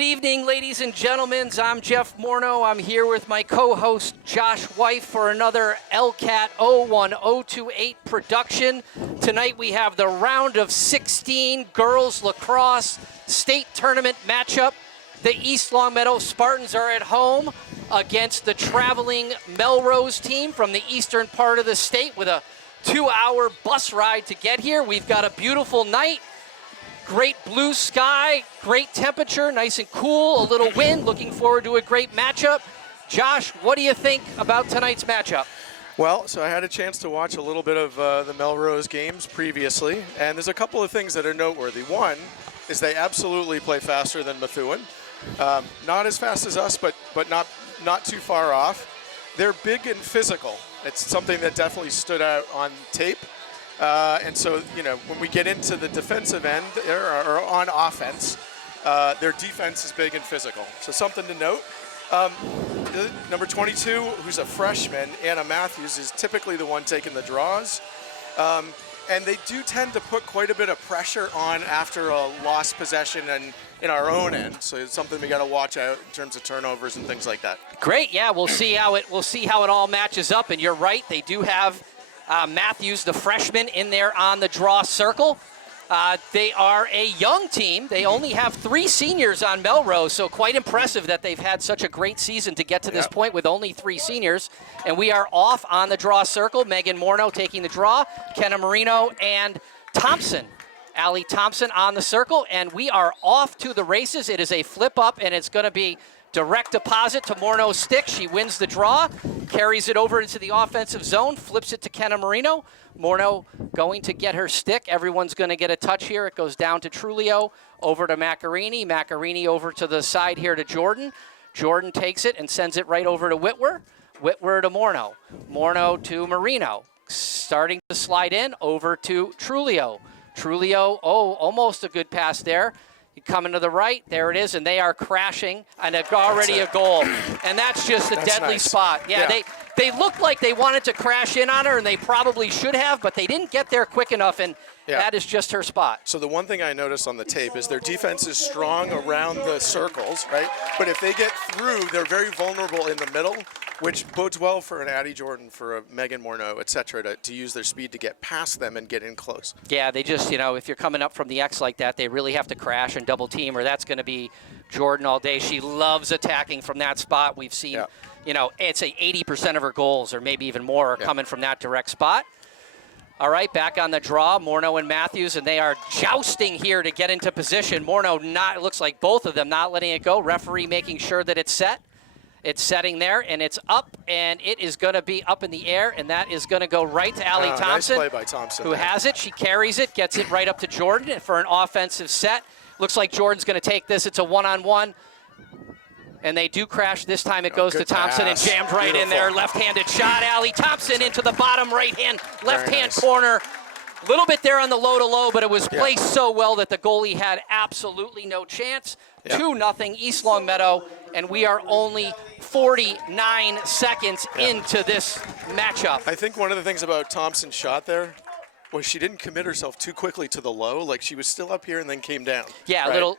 Good evening, ladies and gentlemen. I'm Jeff Morneau. I'm here with my co-host Josh White for another LCAT 01028 production. Tonight we have the round of 16 girls lacrosse state tournament matchup. The East Longmeadow Spartans are at home against the traveling Melrose team from the eastern part of the state with a 2-hour bus ride to get here. We've got a beautiful night. Great blue sky, great temperature, nice and cool, a little wind. Looking forward to a great matchup. Josh, what do you think about tonight's matchup? Well, so I had a chance to watch a little bit of the Melrose games previously, and there's a couple of things that are noteworthy. One is they absolutely play faster than Methuen. Not as fast as us, but not too far off. They're big and physical. It's something that definitely stood out on tape. And so, you know, when we get into the defensive end or on offense, their defense is big and physical. So something to note. Number 22, who's a freshman, Anna Matthews, is typically the one taking the draws. And they do tend to put quite a bit of pressure on after a lost possession and in our own end. So it's something we got to watch out in terms of turnovers and things like that. Great. Yeah, we'll see how it all matches up. And you're right, they do have Matthews, the freshman, in there on the draw circle. They are a young team. They only have 3 seniors on Melrose, so quite impressive that they've had such a great season to get to this point with only 3 seniors. And we are off on the draw circle. Megan Morneau taking the draw, Kenna Marino and Thompson. Allie Thompson on the circle, and we are off to the races. It is a flip up, and it's going to be direct deposit to Morneau's stick. She wins the draw, carries it over into the offensive zone, flips it to Kenna Marino. Morneau going to get her stick. Everyone's going to get a touch here. It goes down to Trulio, over to Macarini. Macarini over to the side here to Jordan. Jordan takes it and sends it right over to Whitwer. Whitwer to Morneau. Morneau to Marino. Starting to slide in, over to Trulio. Trulio, almost a good pass there. Coming to the right, there it is, and they are crashing, and already a goal. And that's just a deadly spot. Yeah, they looked like they wanted to crash in on her, and they probably should have, but they didn't get there quick enough, and that is just her spot. So the one thing I noticed on the tape is their defense is strong around the circles, right? But if they get through, they're very vulnerable in the middle, which bodes well for an Addie Jordan, for a Megan Morneau, et cetera, to use their speed to get past them and get in close. Yeah, they just, if you're coming up from the X like that, they really have to crash and double team, or that's going to be Jordan all day. She loves attacking from that spot. We've seen, it's 80% of her goals, or maybe even more, are coming from that direct spot. All right, back on the draw, Morneau and Matthews, and they are jousting here to get into position. Morneau it looks like both of them not letting it go. Referee making sure that it's set. It's setting there, and it's up, and it is going to be up in the air, and that is going to go right to Allie Thompson, nice play by Thompson, who has it. She carries it, gets it right up to Jordan for an offensive set. Looks like Jordan's going to take this. It's a one-on-one, and they do crash. This time it goes to Thompson and jammed right in there. Left-handed shot. Allie Thompson into the bottom left-hand corner. A little bit there on the low-to-low, but it was placed so well that the goalie had absolutely no chance. 2-0 East Longmeadow, and we are only 49 seconds into this matchup. I think one of the things about Thompson's shot there was she didn't commit herself too quickly to the low. Like, she was still up here and then came down. Yeah, right?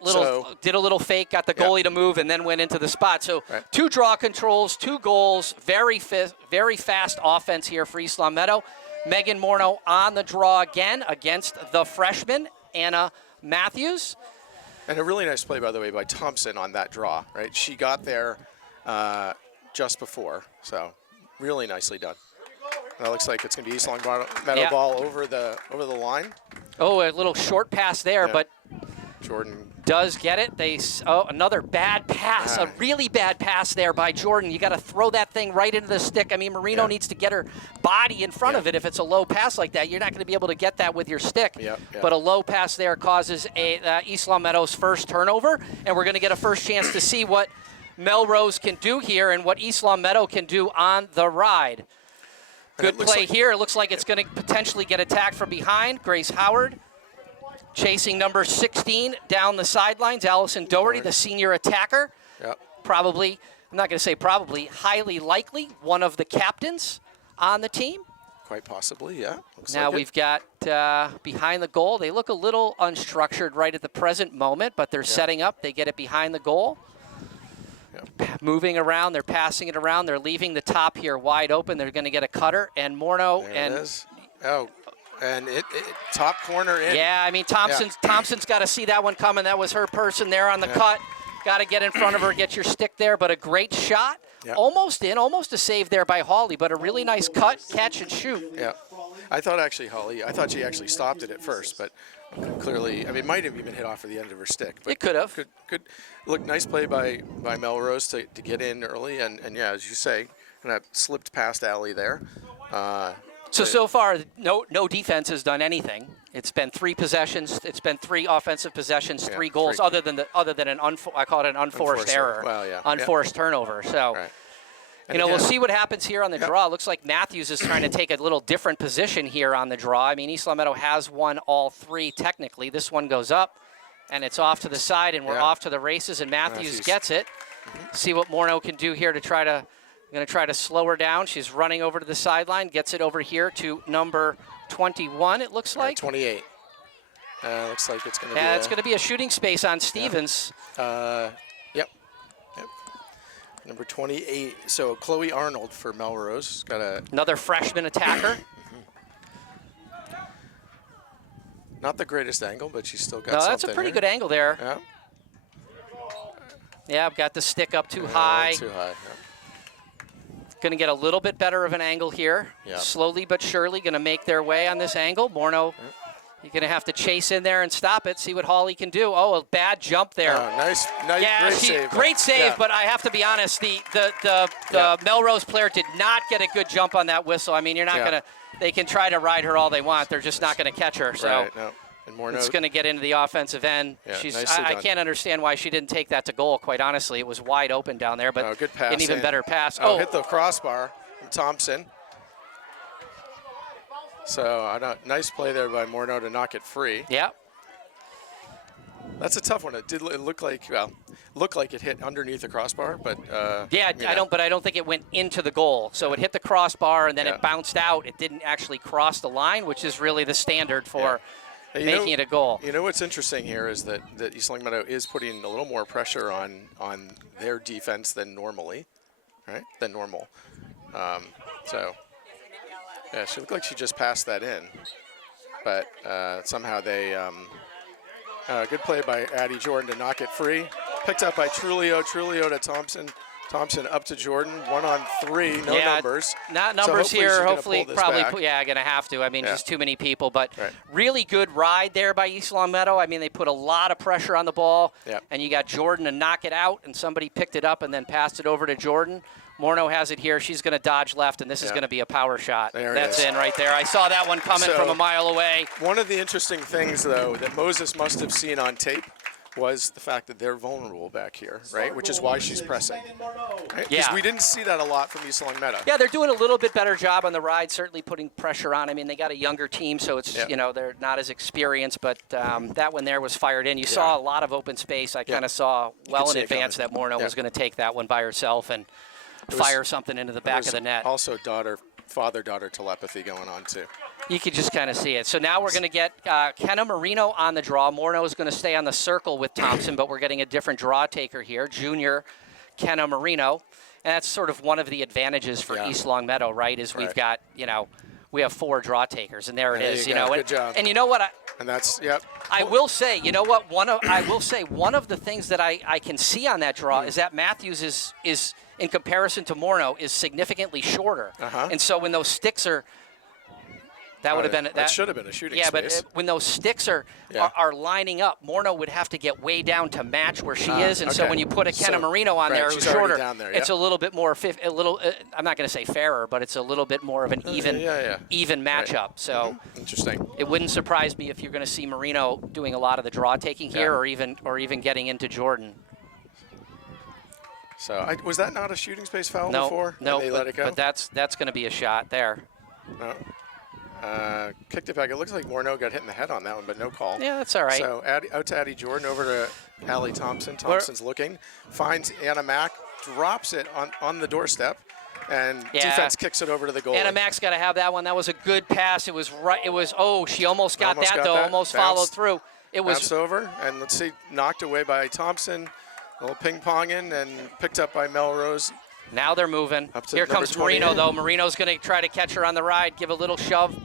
Did a little fake, got the goalie to move, and then went into the spot. So 2 draw controls, 2 goals, very fast offense here for East Longmeadow. Megan Morneau on the draw again against the freshman, Anna Matthews. And a really nice play, by the way, by Thompson on that draw, right? She got there just before, so really nicely done. That looks like it's going to be East Longmeadow ball over the line. Oh, a little short pass there, but Jordan does get it. Another bad pass, a really bad pass there by Jordan. You got to throw that thing right into the stick. I mean, Marino needs to get her body in front of it. If it's a low pass like that, you're not going to be able to get that with your stick. But a low pass there causes East Longmeadow's first turnover, and we're going to get a first chance to see what Melrose can do here and what East Longmeadow can do on the ride. Good play here. It looks like it's going to potentially get attacked from behind. Grace Howard chasing number 16 down the sidelines. Allison Doherty, the senior attacker. I'm not going to say probably, highly likely one of the captains on the team. Quite possibly, yeah. Looks Now like we've got behind the goal. They look a little unstructured right at the present moment, but they're setting up. They get it behind the goal. Moving around, they're passing it around. They're leaving the top here wide open. They're going to get a cutter, and Morneau There it is. Oh, and it top corner in. Yeah, I mean, Thompson's got to see that one coming. That was her person there on the cut. Got to get in front of her, get your stick there, but a great shot. Yep. Almost in, almost a save there by Hawley, but a really nice cut, catch, and shoot. Yeah. I thought she actually stopped it at first, but clearly, I mean, it might have even hit off of the end of her stick. But it could have. Good. Look, nice play by Melrose to get in early, and yeah, as you say, kind of slipped past Allie there. So far, no defense has done anything. It's been 3 possessions. It's been 3 offensive possessions, 3 goals, other than an I call it an unforced error, well, yeah. unforced turnover. So. Right. You know, we'll see what happens here on the draw. It looks like Matthews is trying to take a little different position here on the draw. I mean, East Long Meadow has won all 3 technically. This one goes up, and it's off to the side, and we're off to the races, and Matthews gets it. See what Morneau can do here to try to slow her down. She's running over to the sideline, gets it over here to number 21, it looks like. 28. Looks like it's going to be it's going to be a shooting space on Stevens. Yep. Number 28, so Chloe Arnold for Melrose. Got another freshman attacker. Not the greatest angle, but she's still got no, something. That's a pretty good angle there. Yeah. Yeah, I've got the stick up too high. Too high. Going to get a little bit better of an angle here. Yeah. Slowly but surely going to make their way on this angle. Morneau, you're going to have to chase in there and stop it, see what Hawley can do. Oh, a bad jump there. Oh, nice, great save, but I have to be honest, the Melrose player did not get a good jump on that whistle. I mean, you're not going to, they can try to ride her all they want. They're just not going to catch her. So right, no. And Morneau, it's going to get into the offensive end. Yeah, I can't understand why she didn't take that to goal, quite honestly. It was wide open down there, but good pass an even better pass. Hit the crossbar from Thompson. So nice play there by Morneau to knock it free. Yeah. That's a tough one. It looked like it hit underneath the crossbar, but I don't think it went into the goal. So it hit the crossbar and then it bounced out. It didn't actually cross the line, which is really the standard for making it a goal. You know what's interesting here is that East Long Meadow is putting a little more pressure on their defense than normally, right? Than normal. Yeah, she looked like she just passed that in, but somehow they, good play by Addie Jordan to knock it free. Picked up by Trulio to Thompson. Thompson up to Jordan, 1-on-3, no numbers. Not numbers so here, hopefully, probably, back. gonna have to. I mean, just too many people, but really good ride there by East Long Meadow. I mean, they put a lot of pressure on the ball, and you got Jordan to knock it out, and somebody picked it up and then passed it over to Jordan. Morneau has it here. She's going to dodge left, and this is going to be a power shot. That's in right there. I saw that one coming from a mile away. One of the interesting things, though, that Moses must have seen on tape was the fact that they're vulnerable back here, right? Which is why she's pressing. Right? Yeah. We didn't see that a lot from East Long Meadow. Yeah, they're doing a little bit better job on the ride, certainly putting pressure on. I mean, they got a younger team, so it's, they're not as experienced, but that one there was fired in. You saw a lot of open space. I kind of saw well in advance that Morneau was going to take that one by herself and fire something into the back of the net. Also father-daughter telepathy going on, too. You could just kind of see it. So now we're going to get Kenna Marino on the draw. Morneau is going to stay on the circle with Thompson, but we're getting a different draw taker here, junior Kenna Marino. And that's sort of one of the advantages for East Long Meadow, right, is we've got, we have 4 draw takers, and there it is. Good job. And you know what? And that's, I will say, you know what? One of the things that I can see on that draw is that Matthews is in comparison to Morneau, is significantly shorter. And so when those sticks are, that would have been that should have been a shooting space. But when those sticks are lining up, Morneau would have to get way down to match where she is, and so when you put a Kenna Marino on there who's shorter, it's a little bit more I'm not going to say fairer, but it's a little bit more of an even matchup. So interesting. It wouldn't surprise me if you're going to see Marino doing a lot of the draw taking here, or even getting into Jordan. So was that not a shooting space foul before? No, they let it go? But that's going to be a shot there. No. Kicked it back. It looks like Morneau got hit in the head on that one, but no call. Yeah, that's all right. So out to Addie Jordan, over to Allie Thompson. Thompson's looking, finds Anna Mack, drops it on the doorstep. And defense kicks it over to the goalie. Anna Mac's got to have that one. That was a good pass. It was right. It was, oh, she almost got that, though. Almost followed through. It was bounced over, and let's see, knocked away by Thompson. A little ping-ponging and picked up by Melrose. Now they're moving. Here comes Marino, though. Marino's going to try to catch her on the ride, give a little shove.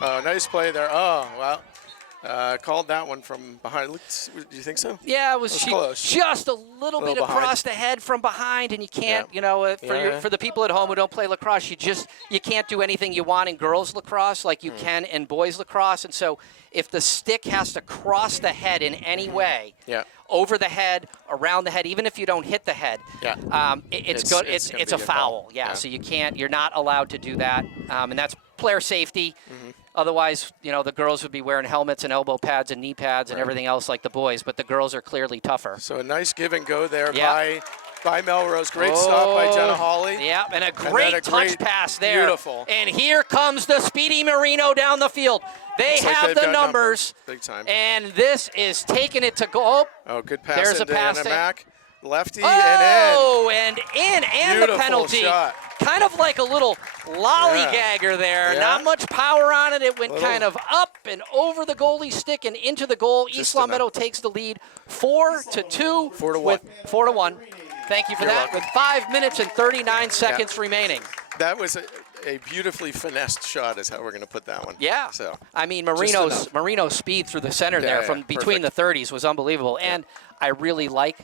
Nice play there. Oh, well. Called that one from behind. Do you think so? Yeah, it was close. Just a little bit across the head from behind, and you can't, for the people at home who don't play lacrosse, you can't do anything you want in girls lacrosse like you can in boys lacrosse. And so if the stick has to cross the head in any way, over the head, around the head, even if you don't hit the head, it's a foul. So you're not allowed to do that, and that's player safety. Otherwise, the girls would be wearing helmets and elbow pads and knee pads and everything else like the boys, but the girls are clearly tougher. So a nice give and go there by Melrose. Great stop by Jenna Hawley. Yeah, and a great touch pass there. Beautiful. And here comes the speedy Marino down the field. They have the numbers. Big time. And this is taking it to go. Oh, good pass. There's a pass Anna Mac. Lefty and in. And the penalty. Shot. Kind of like a little lollygagger there. Not much power on it. It went kind of up and over the goalie stick and into the goal. East Long Meadow takes the lead 4-2. 4-1. 4-1. Thank you for that. Welcome. With 5 minutes and 39 seconds remaining. That was a beautifully finessed shot is how we're going to put that one. Yeah. So I mean, Marino's speed through the center there from between the 30s was unbelievable. And I really like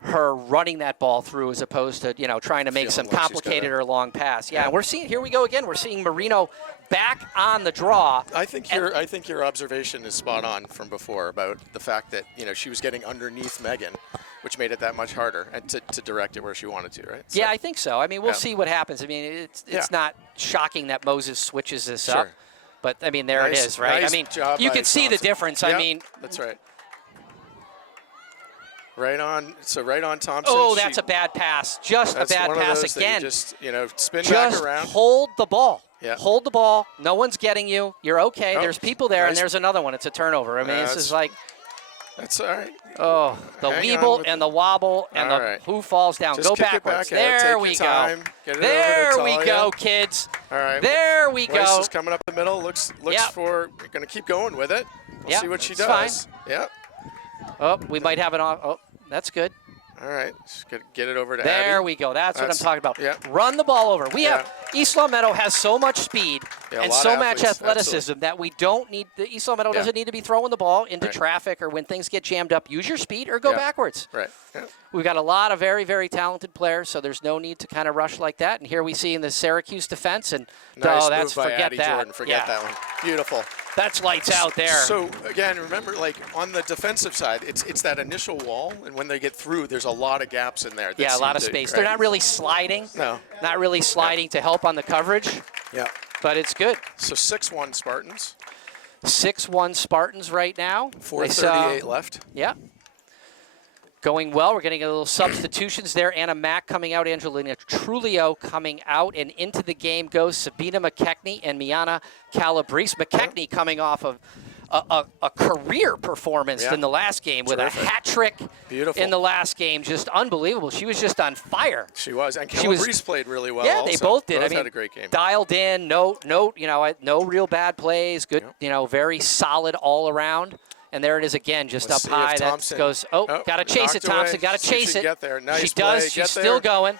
her running that ball through as opposed to, trying to make some complicated or long pass. Yeah, we're seeing, here we go again. We're seeing Marino back on the draw. I think your observation is spot on from before about the fact that, she was getting underneath Megan, which made it that much harder and to direct it where she wanted to, right? So, yeah, I think so. I mean, we'll see what happens. I mean, it's not shocking that Moses switches this up. But, I mean, there it is, right? Nice I mean, job you by can see the difference. I mean. That's right. Right on Thompson. Oh, that's a bad pass. Just a bad pass again. Just, spin back around. Hold the ball. Yeah. Hold the ball. No one's getting you. You're okay. Oh, there's people there, and there's another one. It's a turnover. I mean, this is like. That's all right. Oh, the weeble and the wobble and who falls down. Just go kick backwards. It back there we go. There we go, kids. All right. There we go. Weiss is coming up the middle. Looks for. Going to keep going with it. We'll see what she does. Fine. Yeah. Oh, we might have it on. Oh, that's good. All right, just get it over to There Abby. we go. That's what I'm talking about. Yeah. Run the ball over. We have East Long Meadow has so much speed and so much athleticism that we don't need. The East Long Meadow doesn't need to be throwing the ball into traffic or when things get jammed up. Use your speed or go backwards. Right. Yeah. We've got a lot of very, very talented players, so there's no need to kind of rush like that. And here we see in the Syracuse defense, and nice move by forget Addie that. Jordan. Forget that one. Beautiful. That's lights out there. So again, remember, like on the defensive side, it's that initial wall, and when they get through, there's a lot of gaps in there. Yeah, a lot of space. They're not really sliding. No. Not really sliding to help on the coverage. Yeah. But it's good. So 6-1 Spartans. 6-1 Spartans right now. 4:38 left. Yeah. Going well. We're getting a little substitutions there. Anna Mack coming out, Angelina Trulio coming out, and into the game goes Sabina McKechnie and Miana Calabrese. McKechnie coming off of a career performance in the last game with a hat trick in the last game. Just unbelievable. She was just on fire. She was. And Calabrese played really well. Yeah, also. they both did. Both had a great game. Dialed in, no real bad plays. Good, very solid all around. And there it is again, just up high. That goes, got to chase it, Thompson. Got to chase it. Get there. Nice she does. Play. She's still going.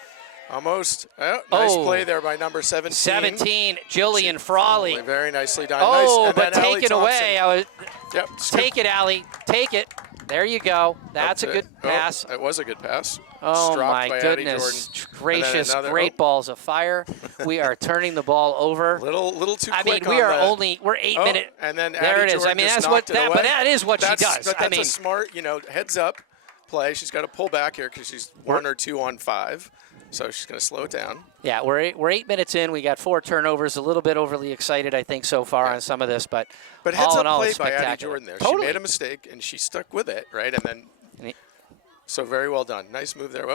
Almost. Nice play there by number 17. 17, Jillian Frawley. Very nicely done. Oh, nice. but take it away. Take it, Allie. Take it. There you go. That's a good pass. It was a good pass. Oh, my goodness. Gracious, great balls of fire. We are turning the ball over. Little too quick. We're 8 minutes. And then there it is. I mean, but that is what she does. That's a smart, heads up play. She's got to pull back here because she's 1 or 2 on 5. So she's going to slow it down. Yeah, we're 8 minutes in. We got 4 turnovers. A little bit overly excited, I think, so far on some of this, but heads all in up all, play it's by spectacular. Addie Jordan there. Totally. She made a mistake and she stuck with it, right? And then, so very well done. Nice move there.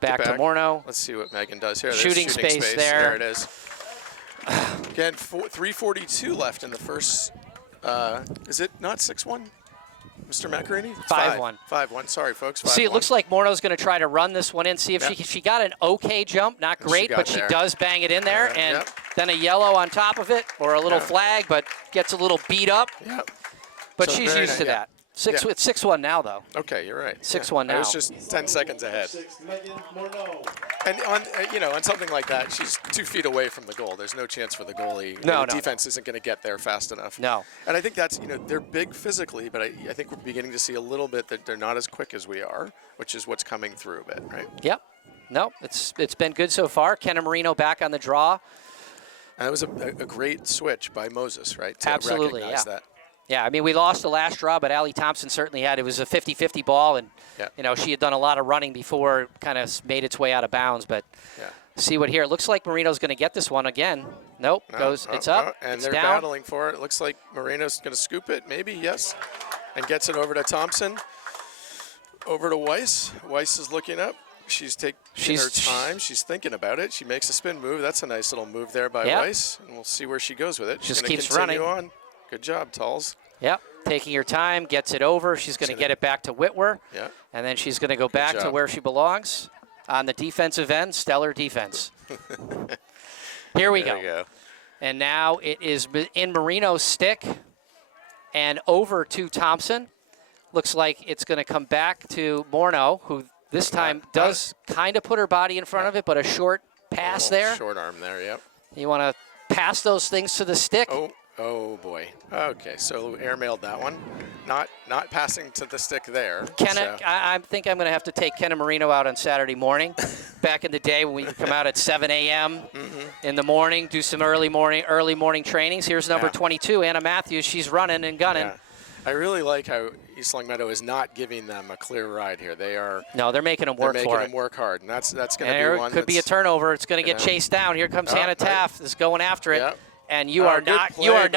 Back to Morneau. Let's see what Megan does here. Shooting space there. There it is. Again, 3:42 left in the first. Is it not 6-1? Mr. Macarini? 5-1. 5-1. Sorry, folks. 5-1. See, it looks like Morneau's going to try to run this one in, see if she got an okay jump. Not great, but she does bang it in there. And then a yellow on top of it, or a little flag, but gets a little beat up. Yep. But she's used to that. It's 6-1 now, though. Okay, you're right. 6-1 now. I was just 10 seconds ahead. And on something like that, she's 2 feet away from the goal. There's no chance for the goalie. The defense isn't going to get there fast enough. No. And I think that's, they're big physically, but I think we're beginning to see a little bit that they're not as quick as we are, which is what's coming through a bit, right? Yep. No, it's been good so far. Kenna Marino back on the draw. And it was a great switch by Moses, right? To Absolutely, recognize that. Yeah, I mean, we lost the last draw, but Allie Thompson certainly it was a 50-50 ball, and, she had done a lot of running before it kind of made its way out of bounds, but see what here. It looks like Marino's going to get this one again. Nope, it's up, and it's they're down. battling for it. It looks like Marino's going to scoop it, maybe, yes, and gets it over to Thompson, over to Weiss. Weiss is looking up. She's taking her time. She's thinking about it. She makes a spin move. That's a nice little move there by Weiss, and we'll see where she goes with it. Just She's keeps continue running. On. Good job, Tulls. Yep, taking her time, gets it over. She's going to get it back to Whitwer, and then she's going to go back to where she belongs. On the defensive end, stellar defense. Here we go. And now it is in Marino's stick and over to Thompson. Looks like it's going to come back to Morneau, who this time does kind of put her body in front of it, but a short pass there. Short arm there, yep. You want to pass those things to the stick. Oh boy. Okay, so airmailed that one. Not passing to the stick there. Kenna, I think I'm going to have to take Kenna Marino out on Saturday morning. Back in the day when we would come out at 7 a.m. In the morning, do some early morning trainings. Here's number 22, Anna Matthews. She's running and gunning. Yeah. I really like how East Longmeadow is not giving them a clear ride here. They're making them work for it. They're making them work hard, and that's going to be one. Could be a turnover. It's going to get chased down. Here comes Hannah Taft is going after it. Yep. And you are not going to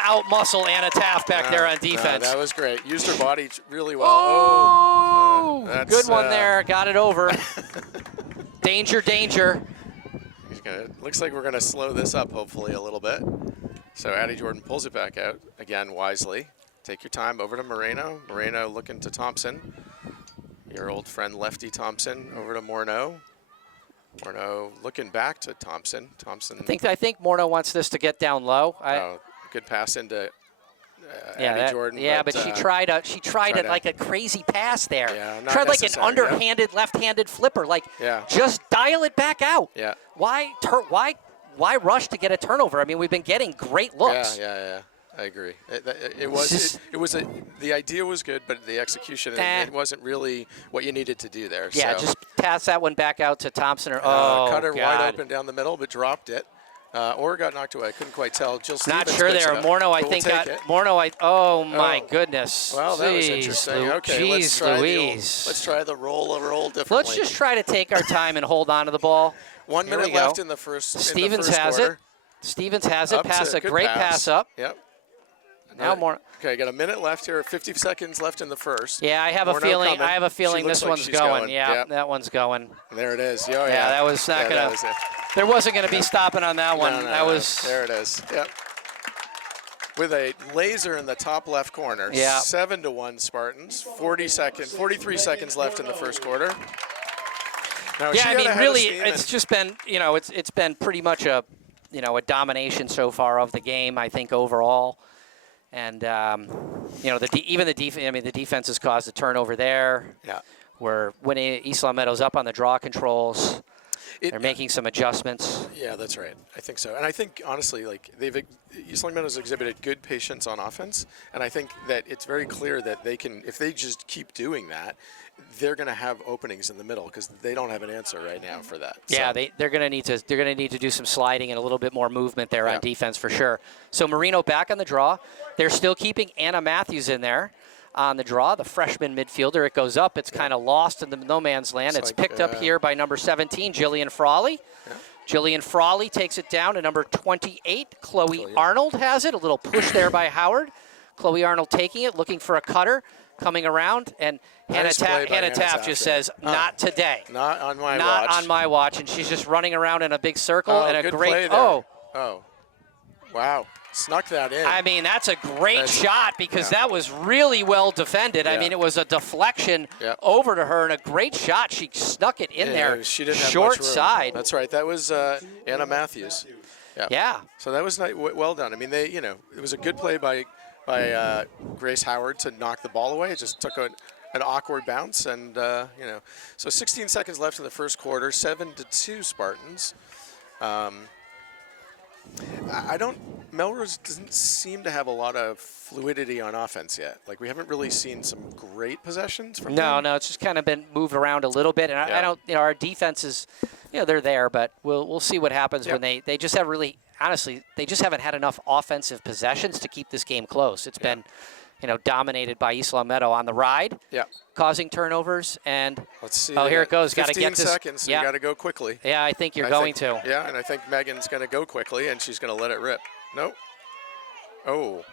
outmuscle Anna Taft back there on defense. That was great. Used her body really well. Good one there. Got it over. Danger. Looks like we're going to slow this up hopefully a little bit. So Addie Jordan pulls it back out again wisely. Take your time over to Moreno. Moreno looking to Thompson. Your old friend Lefty Thompson over to Morneau. Morneau looking back to Thompson. I think Morneau wants this to get down low. Good pass into Addie Jordan. Yeah, but she tried it like a crazy pass there. Yeah, tried like an underhanded, left-handed flipper. Just dial it back out. Yeah. Why rush to get a turnover? I mean, we've been getting great looks. Yeah. I agree. The idea was good, but the execution it wasn't really what you needed to do there. Yeah, just pass that one back out to Thompson. Cut her wide open down the middle, but dropped it. Or got knocked away. I couldn't quite tell. Jill Stevens not sure there. Morneau, I think, got it. Morneau. My goodness. Well, that was interesting. Okay, let's try the roll differently. Let's just try to take our time and hold on to the ball. 1 minute left in the first. Stevens has it. Stevens has it. Great pass up. Yep. Now more. Okay, got a minute left here. 50 seconds left in the first. Yeah, I have a feeling this one's going. Yeah, that one's going. There it is. Yeah, that was not gonna. There wasn't gonna be stopping on that one. There it is. Yep. With a laser in the top left corner. Yeah. 7-1 Spartans. 43 seconds left in the first quarter. Now, yeah, I mean, really, it's just been, it's been pretty much a domination so far of the game, I think, overall. And, the defense has caused a turnover there. Yeah. We're winning. East Longmeadow's up on the draw controls. They're making some adjustments. Yeah, that's right. I think so. And I think, honestly, East Longmeadow's exhibited good patience on offense. And I think that it's very clear that they can, if they just keep doing that, they're going to have openings in the middle because they don't have an answer right now for that. Yeah, they're going to need to do some sliding and a little bit more movement there on defense for sure. So Marino back on the draw. They're still keeping Anna Matthews in there on the draw, the freshman midfielder. It goes up. It's kind of lost in the no man's land. It's picked up here by number 17, Jillian Frawley. Yeah. Jillian Frawley takes it down to number 28. Chloe Arnold has it. A little push there by Howard. Chloe Arnold taking it, looking for a cutter, coming around, and Hannah Taft just says, not today. Not on my watch. Not on my watch. And she's just running around in a big circle and a great Wow. snuck that in. I mean, that's a great shot because that was really well defended. I mean, it was a deflection over to her and a great shot. She snuck it in there. She didn't have short much room. side. That's right. That was Anna Matthews. Yeah. So that was well done. I mean, it was a good play by Grace Howard to knock the ball away. It just took an awkward bounce, and so 16 seconds left in the first quarter. 7-2 Spartans. Melrose doesn't seem to have a lot of fluidity on offense yet. Like, we haven't really seen some great possessions from them. No, it's just kind of been moved around a little bit, and I don't, our defense is, they're there, but we'll see what happens when they just have really, honestly, they just haven't had enough offensive possessions to keep this game close. It's been, dominated by East Meadow on the ride, causing turnovers, and let's see. Oh, here it goes. Got to get this. 15 seconds. So you got to go quickly. Yeah, I think you're going to. Yeah, and I think Megan's going to go quickly, and she's going to let it rip. Nope. Oh.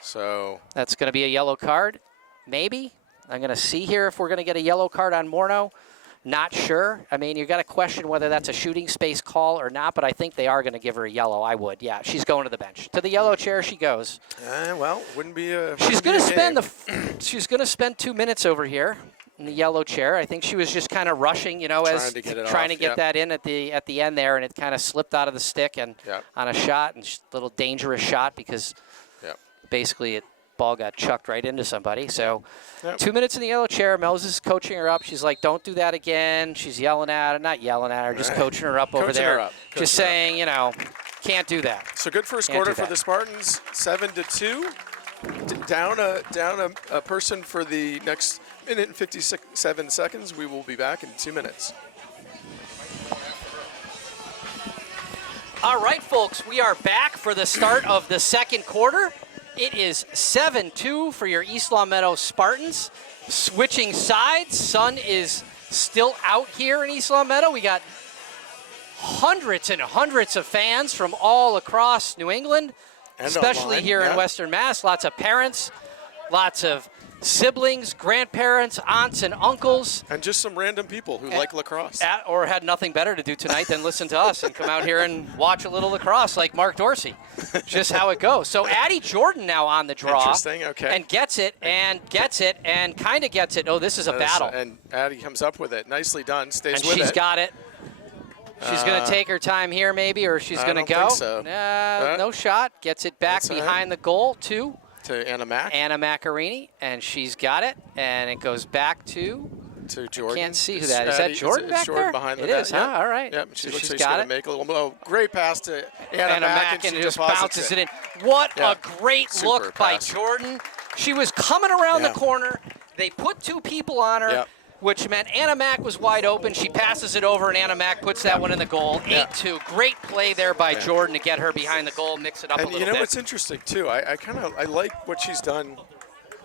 So that's going to be a yellow card, maybe. I'm going to see here if we're going to get a yellow card on Morneau. Not sure. I mean, you got to question whether that's a shooting space call or not, but I think they are going to give her a yellow. I would. Yeah, she's going to the bench. To the yellow chair she goes. Well, wouldn't be a. She's going to spend she's going to spend 2 minutes over here in the yellow chair. I think she was just kind of rushing, as trying to get that in at the end there, and it kind of slipped out of the stick and on a shot, and a little dangerous shot because basically ball got chucked right into somebody. So 2 minutes in the yellow chair. Melrose is coaching her up. She's like, don't do that again. She's yelling at her, not yelling at her, just coaching her up over there. Just saying, can't do that. So good first quarter for the Spartans, 7-2. Down a person for the next minute and 57 seconds. We will be back in 2 minutes. All right, folks, we are back for the start of the second quarter. It is 7-2 for your East Meadow Spartans. Switching sides, sun is still out here in East Meadow. We got hundreds and hundreds of fans from all across New England, and especially online, here in Western Mass. Lots of parents, lots of siblings, grandparents, aunts and uncles. And just some random people who like lacrosse. Or had nothing better to do tonight than listen to us and come out here and watch a little lacrosse like Mark Dorsey. Just how it goes. So Addie Jordan now on the draw. Interesting, okay. And gets it and kind of gets it. Oh, this is a battle. And Addie comes up with it. Nicely done. Stays and with it. And she's got it. She's going to take her time here maybe, or she's going to go. I don't think so. No shot. Gets it back behind the goal to Anna Mac. Anna Macarini, and she's got it, and it goes back to Jordan. I can't see who that is. Is that Jordan back Jordan there? Behind the it net. is, huh? All right. Yep. So she's got to it. make a little great pass to Anna Mac, and just bounces it in. What a great look by Jordan. She was coming around the corner. They put two people on her. Which meant Anna Mac was wide open. She passes it over, and Anna Mac puts that one in the goal. 8-2. Great play there by Jordan to get her behind the goal, mix it up a little bit. And you know what's interesting, too? I like what she's done.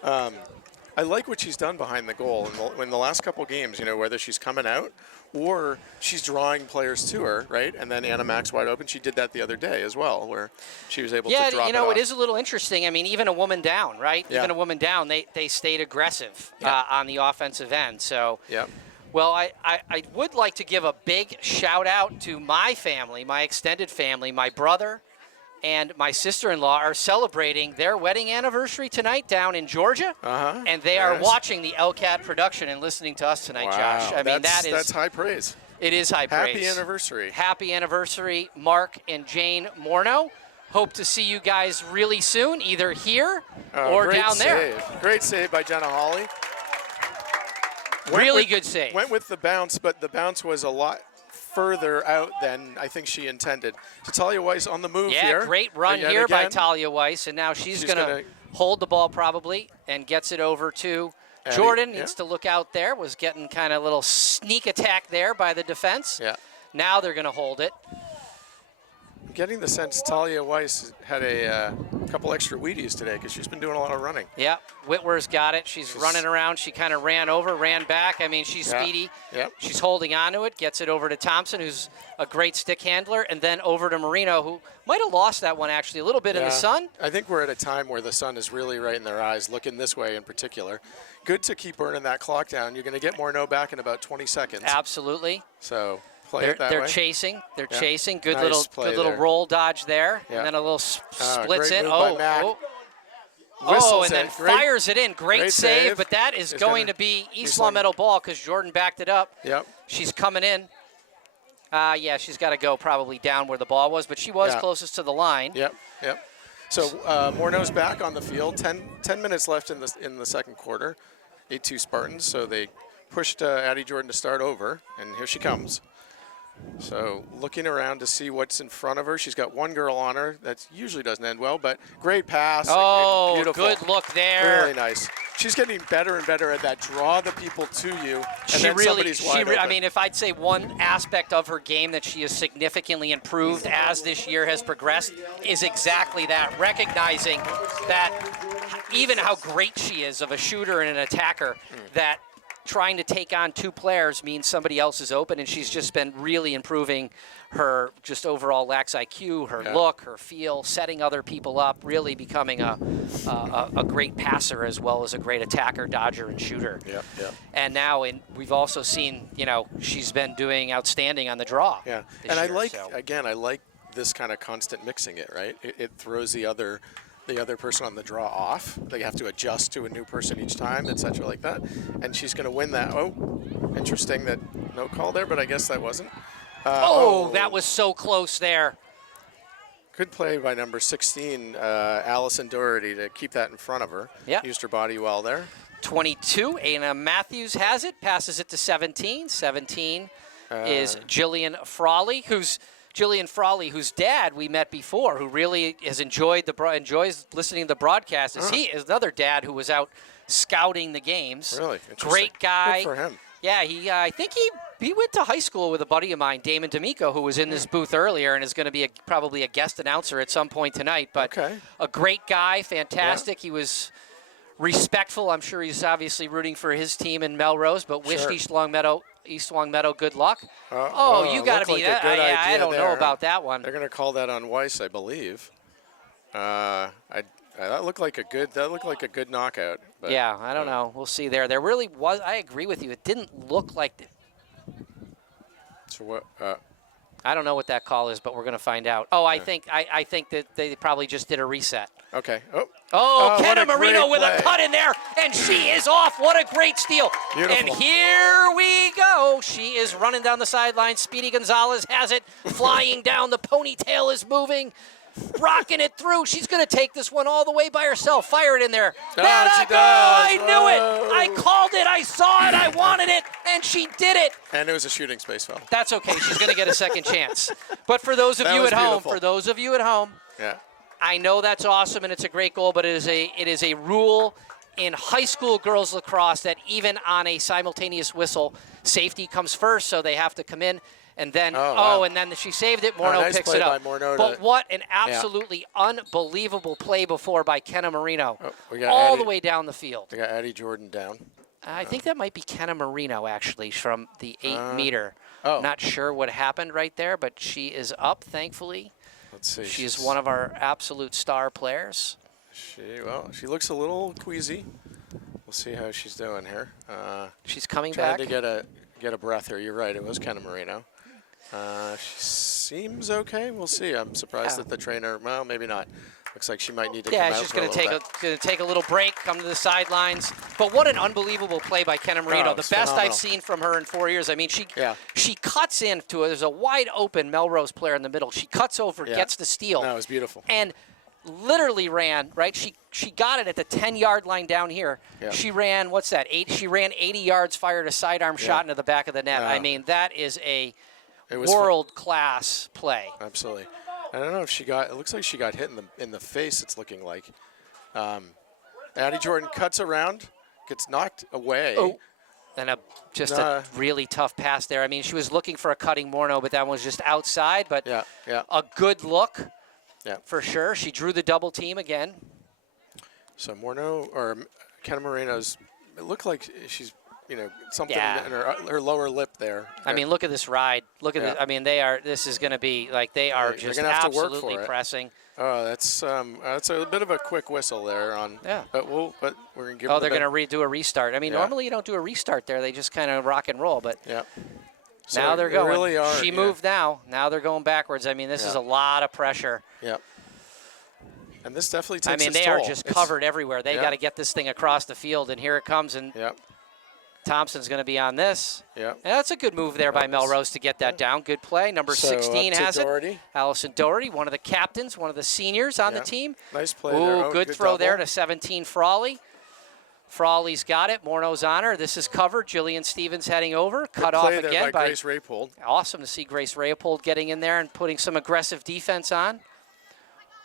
I like what she's done behind the goal in the last couple games, whether she's coming out or she's drawing players to her, right? And then Anna Mac's wide open. She did that the other day as well, where she was able to drop it off. It is a little interesting. I mean, even a woman down, right? Even a woman down, they stayed aggressive on the offensive end. So, well, I would like to give a big shout out to my family, my extended family, my brother and my sister-in-law are celebrating their wedding anniversary tonight down in Georgia, and they are watching the LCAT production and listening to us tonight, Josh. I mean, that's high praise. It is high praise. Happy anniversary. Happy anniversary, Mark and Jane Morneau. Hope to see you guys really soon, either here or down there. Great save by Jenna Hawley. Really good save. Went with the bounce, but the bounce was a lot further out than I think she intended. So Talia Weiss on the move here. Yeah, great run here by Talia Weiss, and now she's going to hold the ball probably and gets it over to Addie. Jordan. Needs to look out there. Was getting kind of a little sneak attack there by the defense. Yeah. Now they're going to hold it. I'm getting the sense Talia Weiss had a couple extra Wheaties today because she's been doing a lot of running. Yeah, Whitwer's got it. She's running around. She kind of ran over, ran back. I mean, she's speedy. She's holding on to it, gets it over to Thompson, who's a great stick handler, and then over to Marino, who might have lost that one actually a little bit in the sun. I think we're at a time where the sun is really right in their eyes, looking this way in particular. Good to keep burning that clock down. You're going to get Morneau back in about 20 seconds. Absolutely. So play it that they're way. chasing. They're Yeah. chasing. Good Nice play little there. roll dodge there, Yeah. and then a little splits great in. move by Mac. Whistles And then it. Great- fires it in. Great save, but that is He's going gonna- to be East East Long Long- Meadow ball because Jordan backed it up. Yep. She's coming in. Yeah, she's got to go probably down where the ball was, but she was Yeah. closest to the line. Yep. So Morneau's back on the field. 10 minutes left in the second quarter. 8-2 Spartans. So they pushed Addie Jordan to start over, and here she comes. So looking around to see what's in front of her. She's got one girl on her. That usually doesn't end well, but great pass. Oh, and beautiful. good look there. Really nice. She's getting better and better at that. Draw the people to you, and She then really, somebody's wide open. I mean, if I'd say one aspect of her game that she has significantly improved as this year has progressed is exactly that, recognizing that even how great she is of a shooter and an attacker, that trying to take on two players means somebody else is open, and she's just been really improving her just overall lax IQ, her look, her feel, setting other people up, really becoming a great passer as well as a great attacker, dodger, and shooter. Yeah. And now we've also seen, she's been doing outstanding on the draw. Yeah, this and year, I like this kind of constant mixing it, right? It throws the other person on the draw off. They have to adjust to a new person each time, etc. like that. And she's going to win that. Oh, interesting that no call there, but I guess that wasn't. That was so close there. Good play by number 16, Allison Doherty, to keep that in front of her. Yeah. Used her body well there. 22, Anna Matthews has it, passes it to 17. 17 is Jillian Frawley, whose dad we met before, who really has enjoys listening to the broadcast. He is another dad who was out scouting the games. Really? Interesting. Great guy. Good for him. Yeah, I think he went to high school with a buddy of mine, Damon D'Amico, who was in this booth earlier and is going to be probably a guest announcer at some point tonight. But a great guy, fantastic. Yeah. He was respectful. I'm sure he's obviously rooting for his team in Melrose, but wished East Long Meadow good luck. You got to be that. I don't know about that one. They're going to call that on Weiss, I believe. That looked like a good knockout. But, yeah, I don't know. We'll see there. There really was. I agree with you. It didn't look like. So what? I don't know what that call is, but we're going to find out. I think that they probably just did a reset. Okay. Kenna Marino with a cut in there, and she is off. What a great steal. Beautiful. And here we go. She is running down the sideline. Speedy Gonzalez has it, flying down. The ponytail is moving, rocking it through. She's going to take this one all the way by herself. Fire it in there. I knew it. I called it. I saw it. I wanted it, and she did it. And it was a shooting space foul. That's okay. She's going to get a second chance. But for those of you at home, yeah. I know that's awesome and it's a great goal, but it is a rule in high school girls lacrosse that even on a simultaneous whistle, safety comes first, so they have to come in. And then, and then she saved it. Morneau nice picks play it up. by Morneau but what an absolutely unbelievable play before by Kenna Marino, all the way down the field. We got Addie Jordan down. I think that might be Kenna Marino, actually, from the 8-meter. Oh. Not sure what happened right there, but she is up, thankfully. Let's see. She's one of our absolute star players. She looks a little queasy. We'll see how she's doing here. She's coming back. Trying to get a breath here. You're right. It was Kenna Marino. She seems okay. We'll see. I'm surprised that the trainer. Well, maybe not. Looks like she might need to come out she's going to take a little break, come to the sidelines. But what an unbelievable play by Kenna Marino. The best I've seen from her in 4 years. I mean, she cuts into it. There's a wide open Melrose player in the middle. She cuts over, gets the steal. No, it was beautiful. And literally ran, right? She got it at the 10-yard line down here. Yeah. She ran, she ran 80 yards, fired a sidearm shot into the back of the net. I mean, that is a world-class play. Absolutely. I don't know if it looks like she got hit in the face, it's looking like. Addie Jordan cuts around, gets knocked away. Oh. And a really tough pass there. I mean, she was looking for a cutting Morneau, but that one was just outside. But a good look for sure. She drew the double team again. So Morneau, or Kenna Marino's, it looked like she's, something in her lower lip there. I mean, look at this ride. Look at this. I mean, this is going to be, they are just absolutely pressing. Oh, that's a bit of a quick whistle there on. Yeah. But we're going to give. They're going to redo a restart. I mean, normally you don't do a restart there. They just kind of rock and roll. But So now they're going. Really are, she moved now. Now they're going backwards. I mean, this is a lot of pressure. Yep. And this definitely takes I mean, its they toll. are just covered everywhere. They got to get this thing across the field, and here it comes. And Thompson's going to be on this. Yep. And that's a good move there by Melrose to get that down. Good play. Number 16 has it. Allison Doherty, one of the captains, one of the seniors on the team. Nice play there. Good throw there to 17 Frawley. Frawley's got it. Morneau's on her. This is covered. Jillian Stevens heading over. Cut off again by Grace Rapold. Awesome to see Grace Rapold getting in there and putting some aggressive defense on.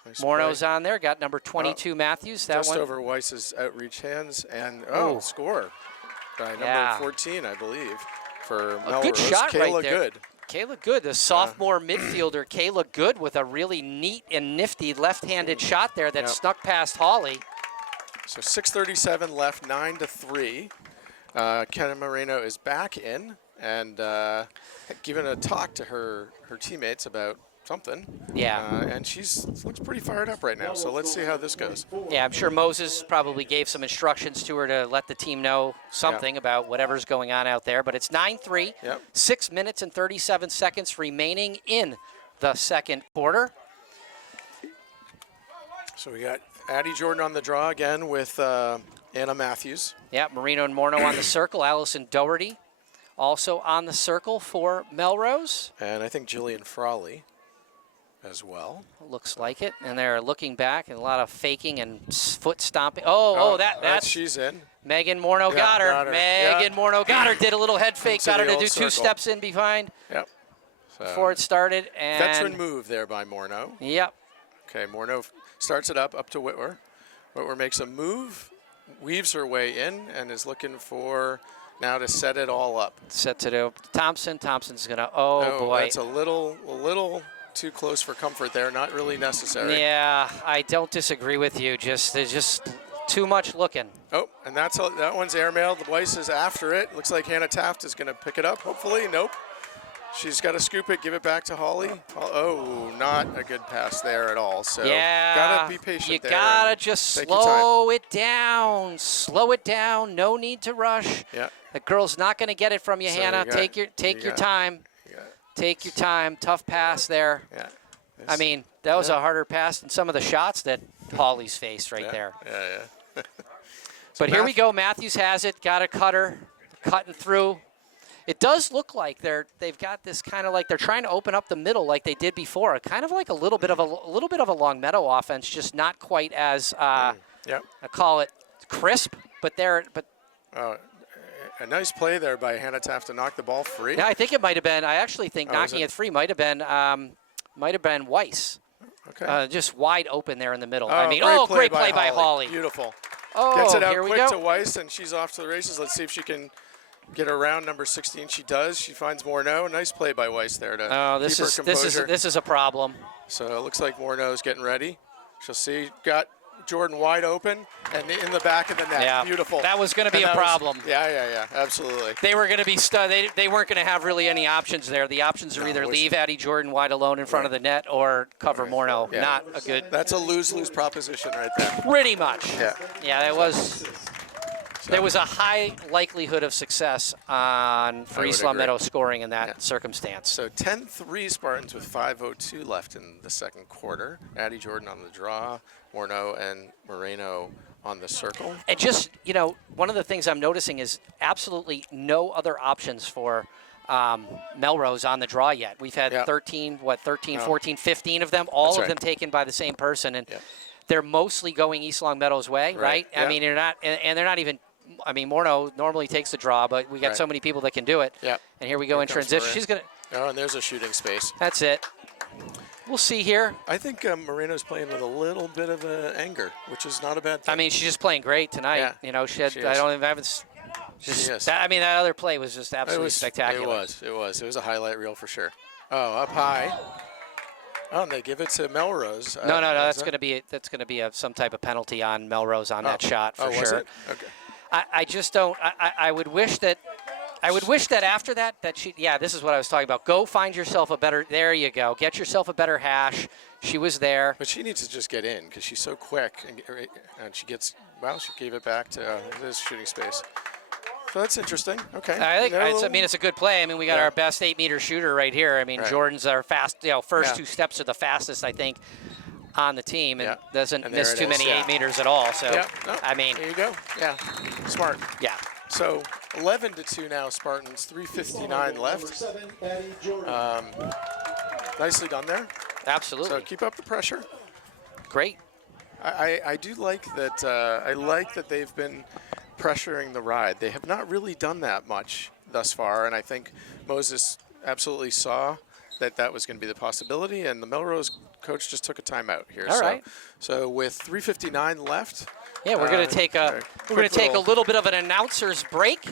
Nice Morneau's on there. Got number 22 Matthews. That just one over Weiss's outreach hands and score by number 14, I believe, for Melrose. Good shot Kayla right there. Good. Kayla Good, the sophomore midfielder. Kayla Good with a really neat and nifty left-handed shot there that snuck past Hawley. So 6:37 left, 9-3. Kenna Moreno is back in and giving a talk to her teammates about something. Yeah. And looks pretty fired up right now. So let's see how this goes. Yeah, I'm sure Moses probably gave some instructions to her to let the team know something about whatever's going on out there. But it's 9-3. 6 minutes and 37 seconds remaining in the second quarter. So we got Addie Jordan on the draw again with Anna Matthews. Yeah, Marino and Morneau on the circle. Allison Doherty also on the circle for Melrose. And I think Jillian Frawley as well. Looks like it. And they're looking back and a lot of faking and foot stomping. That's she's in. Megan Morneau got her. Megan Morneau got her. Did a little head fake. Got her to do circle. 2 steps in behind. Yep. So before it started. And veteran move there by Morneau. Yep. Okay, Morneau starts it up to Whitwer. Whitwer makes a move, weaves her way in, and is looking for now to set it all up. Sets it up. Thompson. Thompson's going to, boy. That's a little too close for comfort there. Not really necessary. Yeah, I don't disagree with you. There's just too much looking. Oh, and that one's airmailed. Weiss is after it. Looks like Hannah Taft is going to pick it up, hopefully. Nope. She's got to scoop it, give it back to Holly. Oh, not a good pass there at all. So gotta be patient there. You gotta just slow it down. Slow it down. No need to rush. Yeah. The girl's not going to get it from you, Hannah. Take your time. Take your time. Tough pass there. Yeah. I mean, that was a harder pass than some of the shots that Holly's faced right there. Yeah. But here we go. Matthews has it. Got a cutter. Cutting through. It does look like they've got this kind of like they're trying to open up the middle like they did before. Kind of like a little bit of a Long Meadow offense, just not quite as I call it crisp. But a nice play there by Hannah Taft to knock the ball free. Yeah, I think it might have been. I actually think knocking it free might have been Weiss. Okay. Just wide open there in the middle. Great play by Holly. Beautiful. Oh, gets it out here we quick go. to Weiss, and she's off to the races. Let's see if she can get around number 16. She does. She finds Morneau. Nice play by Weiss there to keep her composure. This is a problem. So it looks like Morneau's getting ready. She'll see. Got Jordan wide open and in the back of the net. Yeah. Beautiful. That was going to be a problem. Yeah. Absolutely. They were going to be they weren't going to have really any options there. The options are either leave Addie Jordan wide alone in front of the net or cover Morneau. Yeah. Not a good. That's a lose-lose proposition right there. Pretty much. Yeah. Yeah, that was. There was a high likelihood of success for East Long Meadow scoring in that circumstance. So 10-3 Spartans with 5:02 left in the second quarter. Addie Jordan on the draw, Morneau and Moreno on the circle. And just, one of the things I'm noticing is absolutely no other options for Melrose on the draw yet. We've had 13, 14, 15 of them, all of them taken by the same person. And they're mostly going East Long Meadow's way, right? Yeah. I mean, they're not even. I mean, Morneau normally takes the draw, but we got so many people that can do it. Yeah. And here we go in transition. She's going to. Oh, and there's a shooting space. That's it. We'll see here. I think Moreno's playing with a little bit of anger, which is not a bad thing. I mean, she's just playing great tonight. Yeah. She had. I haven't. That other play was just absolutely spectacular. It was a highlight reel for sure. Oh, up high. Oh, and they give it to Melrose. No. That's going to be some type of penalty on Melrose on that shot for sure. Was it? Okay. I just don't. I would wish that after that she. Yeah, this is what I was talking about. Go find yourself a better. There you go. Get yourself a better hash. She was there. But she needs to just get in because she's so quick, and she gets. Well, she gave it back to this shooting space. So that's interesting. Okay. I think I mean it's a good play. I mean we got our best 8-meter shooter right here. I mean Jordan's our fast. First 2 steps are the fastest I think on the team, and doesn't miss too many 8 meters at all. So I mean there you go. Yeah. Smart. Yeah. So 11-2 now, Spartans. 3:59 left. Nicely done there. Absolutely. So keep up the pressure. Great. I do like that. I like that they've been pressuring the ride. They have not really done that much thus far, and I think Moses absolutely saw that that was going to be the possibility, and the Melrose coach just took a timeout here. All right. So with 3:59 left. Yeah, we're going to take a little bit of an announcer's break.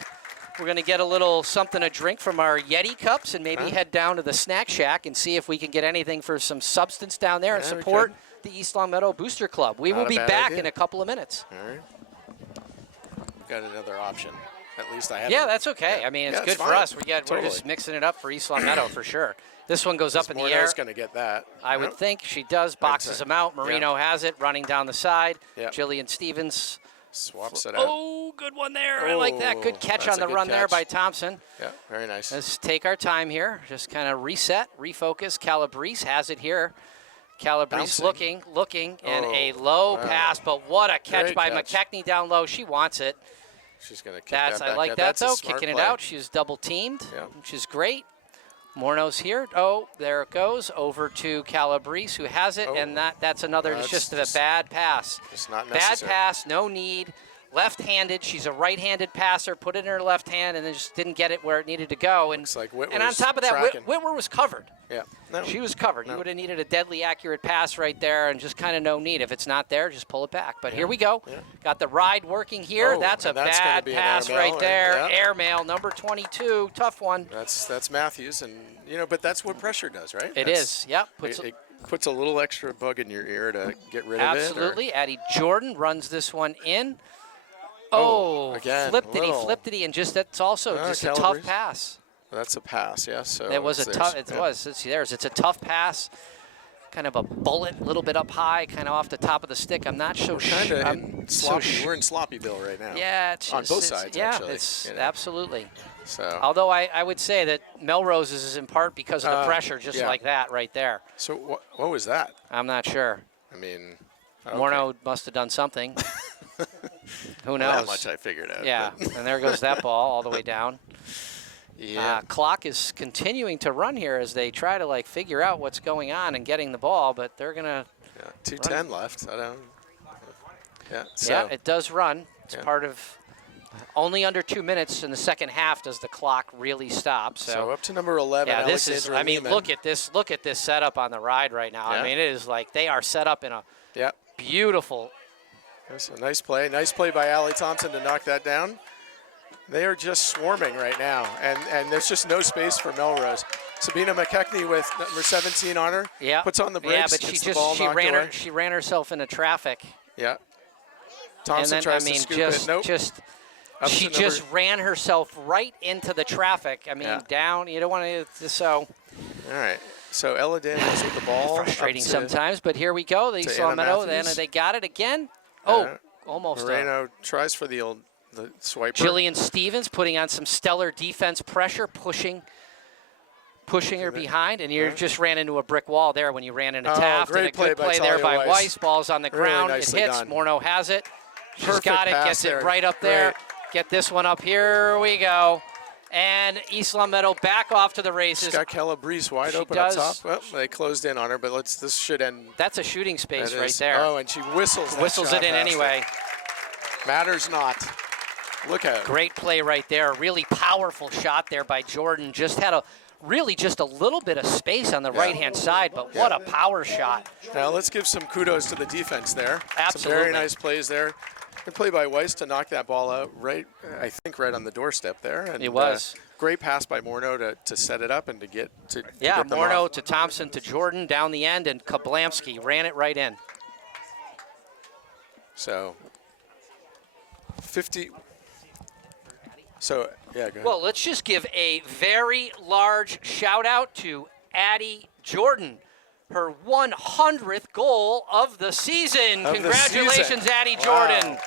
We're going to get a little something to drink from our Yeti cups and maybe head down to the snack shack and see if we can get anything for some substance down there and support the East Long Meadow Booster Club. We will be back in a couple of minutes. All right. We've got another option. At least I have. Yeah, that's okay. I mean, it's good for us. We're just mixing it up for East Long Meadow for sure. This one goes up in the air. Moreno's going to get that. I would think she does. Boxes them out. Marino has it running down the side. Jillian Stevens swaps it out. Oh, good one there. I like that. Good catch on the run there by Thompson. Yeah, very nice. Let's take our time here. Just kind of reset, refocus. Calabrese has it here. Calabrese looking, and a low pass, but what a catch by McKechnie down low. She wants it. She's going to kick that back. I like that, though, kicking it out. She's double teamed, which is great. Morno's here. Oh, there it goes. Over to Calabrese, who has it, and that's another. It's just a bad pass. It's not necessary. Bad pass, no need. Left-handed. She's a right-handed passer. Put it in her left hand, and then just didn't get it where it needed to go. And, Looks like and on top of that, Whitwer was covered. Yeah. No. She was covered. You would have needed a deadly accurate pass right there, and just kind of no need. If it's not there, just pull it back. But here we go. Got the ride working here. That's a bad pass right there. Airmail, number 22. Tough one. That's Matthews, and but that's what pressure does, right? It is. Yep. It puts a little extra bug in your ear to get rid of it. Absolutely. Addie Jordan runs this one in. Again, flipped it, and that's also just a tough pass. That's a pass, yeah. So it was a tough. It was. It's theirs. It's a tough pass. Kind of a bullet, a little bit up high, kind of off the top of the stick. I'm not so sure. We're in Sloppyville right now. Yeah, it's on both sides. Yeah, actually, it's absolutely. So, although I would say that Melrose is in part because of the pressure, just like that right there. So what was that? I'm not sure. I mean, Morno must have done something. Who knows? That much I figured out. Yeah, and there goes that ball all the way down. Yeah. Clock is continuing to run here as they try to figure out what's going on and getting the ball, but they're gonna. 2:10 left. I don't. Yeah. So. Yeah, it does run. It's part of. Only under 2 minutes in the second half does the clock really stop. So up to number 11. Yeah, this is. I mean, look at this. Look at this setup on the ride right now. I mean, it is like they are set up in a beautiful. That's a nice play. Nice play by Allie Thompson to knock that down. They are just swarming right now, and there's just no space for Melrose. Sabina McKechnie with number 17 on her. Yeah. Puts on the brakes. Yeah, but she ran herself into traffic. Yeah. Thompson tries to scoop it. Nope. She just ran herself right into the traffic. I mean, down. You don't want to. So. All right. So Ella Daniels with the ball. Frustrating sometimes, but here we go. They saw Meadow. Then they got it again. Oh, almost. Moreno tries for the swiper. Jillian Stevens putting on some stellar defense pressure, pushing her behind, and you just ran into a brick wall there when you ran into Taft. Great and a good play there by Weiss. Ball's on the ground. It hits. Morno has it. She's got it. Gets it right up there. Get this one up. Here we go. And East Long Meadow back off to the races. She's got Calabrese wide open up top. Well, they closed in on her, but this should end. That's a shooting space right there. Oh, and she whistles it in anyway. Matters not. Look at it. Great play right there. Really powerful shot there by Jordan. Just had just a little bit of space on the right-hand side, but what a power shot. Now let's give some kudos to the defense there. Absolutely. Some very nice plays there. Good play by Weiss to knock that ball out right on the doorstep there. And, it was. Great pass by Morno to set it up and to get to Morno to Thompson to Jordan down the end, and Kablamski ran it right in. So 50. So, yeah, go ahead. Well, let's just give a very large shout out to Addie Jordan. Her 100th goal of the season. Congratulations, Addie Jordan.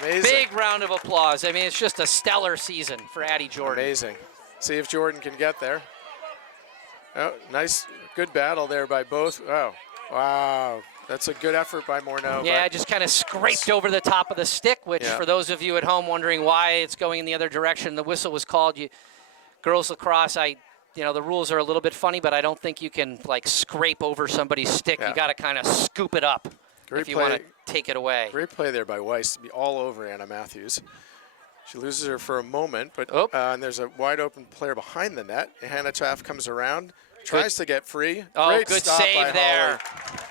Amazing. Big round of applause. I mean, it's just a stellar season for Addie Jordan. Amazing. See if Jordan can get there. Oh, nice, good battle there by both. Oh, wow. That's a good effort by Morneau. Yeah, just kind of scraped over the top of the stick, which for those of you at home wondering why it's going in the other direction, the whistle was called. Girls lacrosse, the rules are a little bit funny, but I don't think you can like scrape over somebody's stick. You got to kind of scoop it up if you want to take it away. Great play there by Weiss to be all over Anna Matthews. She loses her for a moment, but and there's a wide open player behind the net. Hannah Taft comes around, tries to get free. Oh, Great good stop save by there. Holly.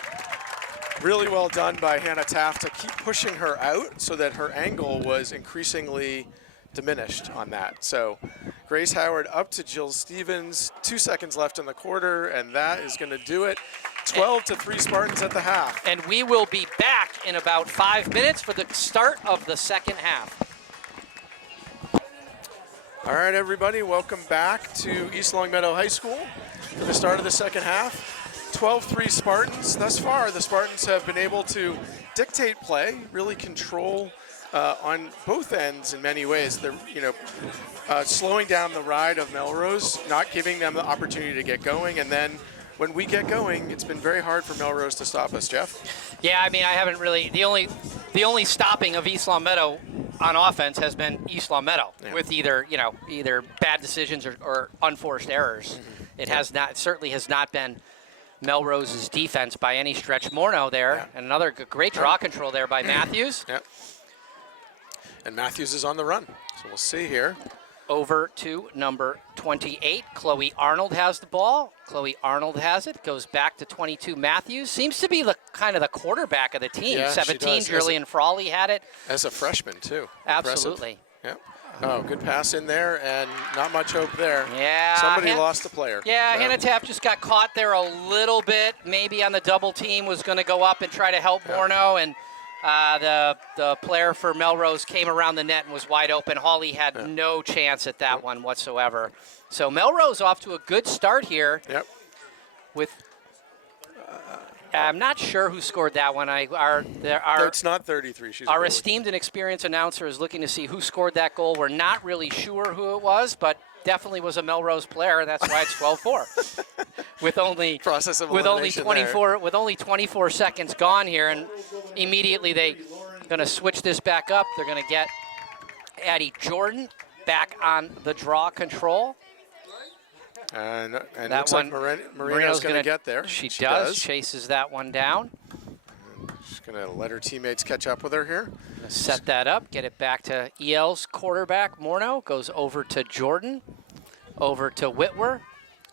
Really well done by Hannah Taft to keep pushing her out so that her angle was increasingly diminished on that. So Grace Howard up to Jill Stevens, 2 seconds left in the quarter, and that is going to do it. 12-3 Spartans at the half. And we will be back in about 5 minutes for the start of the second half. All right, everybody, welcome back to East Longmeadow High School for the start of the second half. 12-3 Spartans. Thus far, the Spartans have been able to dictate play, really control on both ends in many ways. They're, slowing down the ride of Melrose, not giving them the opportunity to get going, and then when we get going, it's been very hard for Melrose to stop us, Jeff. Yeah, I mean, I haven't really. The only stopping of East Longmeadow on offense has been East Longmeadow with either bad decisions or unforced errors. It has not, certainly has not been Melrose's defense by any stretch. Morneau there, and another great draw control there by Matthews. Yep. And Matthews is on the run, so we'll see here. Over to number 28. Chloe Arnold has the ball. Chloe Arnold has it. Goes back to 22. Matthews seems to be the kind of the quarterback of the team. Yeah, 17. Julian Frawley had it. As a freshman, too. Absolutely. Yep. Oh, good pass in there, and not much hope there. Yeah. Somebody lost a player. Yeah, Hannah Taft just got caught there a little bit. Maybe on the double team was going to go up and try to help Morneau, and the player for Melrose came around the net and was wide open. Hawley had no chance at that one whatsoever. So Melrose off to a good start here. Yep. With I'm not sure who scored that one. It's not 33. She's our esteemed and experienced announcer is looking to see who scored that goal. We're not really sure who it was, but definitely was a Melrose player, and that's why it's 12-4. with only 24 seconds gone here, and immediately they're going to switch this back up. They're going to get Addie Jordan back on the draw control. And that looks one, like Marino's going to get there. She does. Chases that one down. She's going to let her teammates catch up with her here. Set that up, get it back to EL's quarterback, Morneau. Goes over to Jordan, over to Whitwer.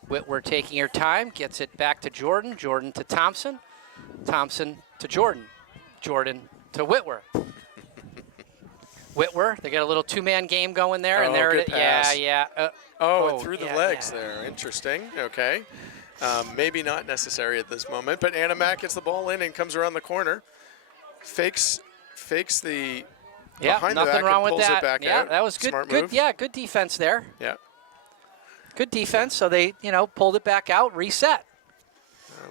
Whitwer taking her time, gets it back to Jordan. Jordan to Thompson. Thompson to Jordan. Jordan to Whitwer. Whitwer, they got a little two-man game going there, and there it is. Yeah. And through the legs there. Interesting. Okay. Maybe not necessary at this moment, but Anna Mack gets the ball in and comes around the corner. Fakes the behind the back nothing wrong and with pulls that. it back yeah, out. that was good. Smart Good. move. Yeah, good defense there. Yeah. Good defense. So they, pulled it back out, reset.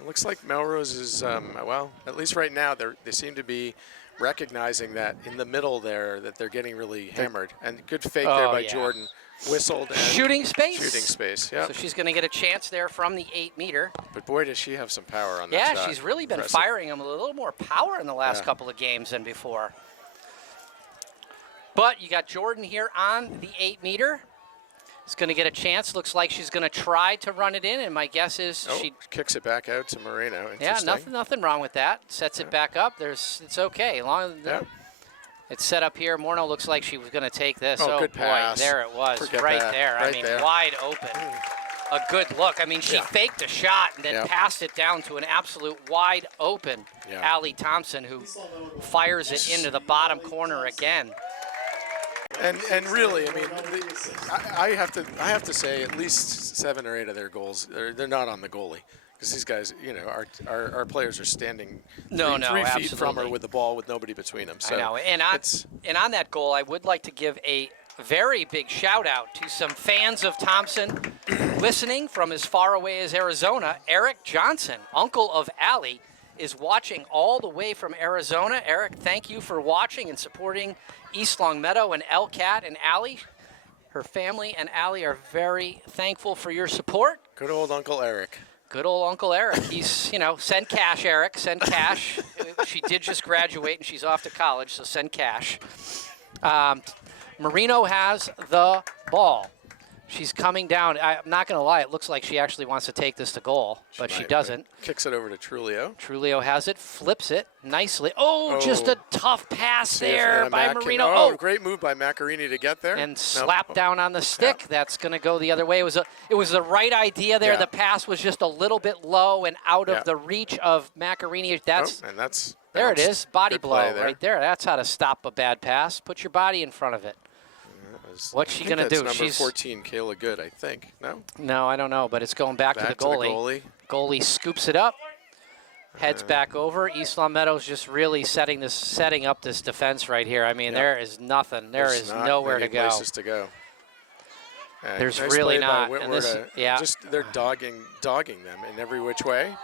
Looks like Melrose is well, at least right now they seem to be recognizing that in the middle there that they're getting really hammered. And good fake there by Jordan. Whistled and shooting space. Shooting space. Yeah. So she's going to get a chance there from the 8-meter. But boy, does she have some power on that Yeah, shot. she's really been Impressive. firing them a little more power in the last couple of games than before. But you got Jordan here on the 8-meter. She's going to get a chance. Looks like she's going to try to run it in, and my guess is she kicks it back out to Moreno. Yeah, nothing wrong with that. Sets it back up. It's okay. It's set up here. Morneau looks like she was going to take this. Oh, good boy, pass. there it was, Forget right that. there. Right I mean, there. wide open. A good look. I mean, she faked a shot and then passed it down to an absolute wide open Allie Thompson, who fires it into the bottom corner again. And really, I mean, I have to say at least 7 or 8 of their goals they're not on the goalie, because these guys, our players are standing three feet from her with the ball with nobody between them. So I know. And on that goal, I would like to give a very big shout out to some fans of Thompson listening from as far away as Arizona. Eric Johnson, uncle of Allie, is watching all the way from Arizona. Eric, thank you for watching and supporting East Longmeadow and LCAT and Allie. Her family and Allie are very thankful for your support. Good old Uncle Eric. Good old Uncle Eric. He's, you know, send cash, Eric. Send cash. She did just graduate, and she's off to college, so send cash. Marino has the ball. She's coming down. I'm not going to lie. It looks like she actually wants to take this to goal, but she doesn't. Kicks it over to Trulio. Trulio has it, flips it nicely. Oh, just a tough pass there by Marino. Oh, great move by Macarini to get there. And slap down on the stick. That's going to go the other way. It was the right idea there. Yeah. The pass was just a little bit low and out of the reach of Macarini. There it is. Body blow right there. That's how to stop a bad pass. Put your body in front of it. What's she going to do? She's 14, Kayla Good, I think. No? No, I don't know, but it's going back to the goalie. Goalie scoops it up, heads back over. East Longmeadow's just really setting up this defense right here. I mean, there is nothing. There's nowhere to go. Places to go. There's nice really play not. By Whitwer just they're dogging them in every which way.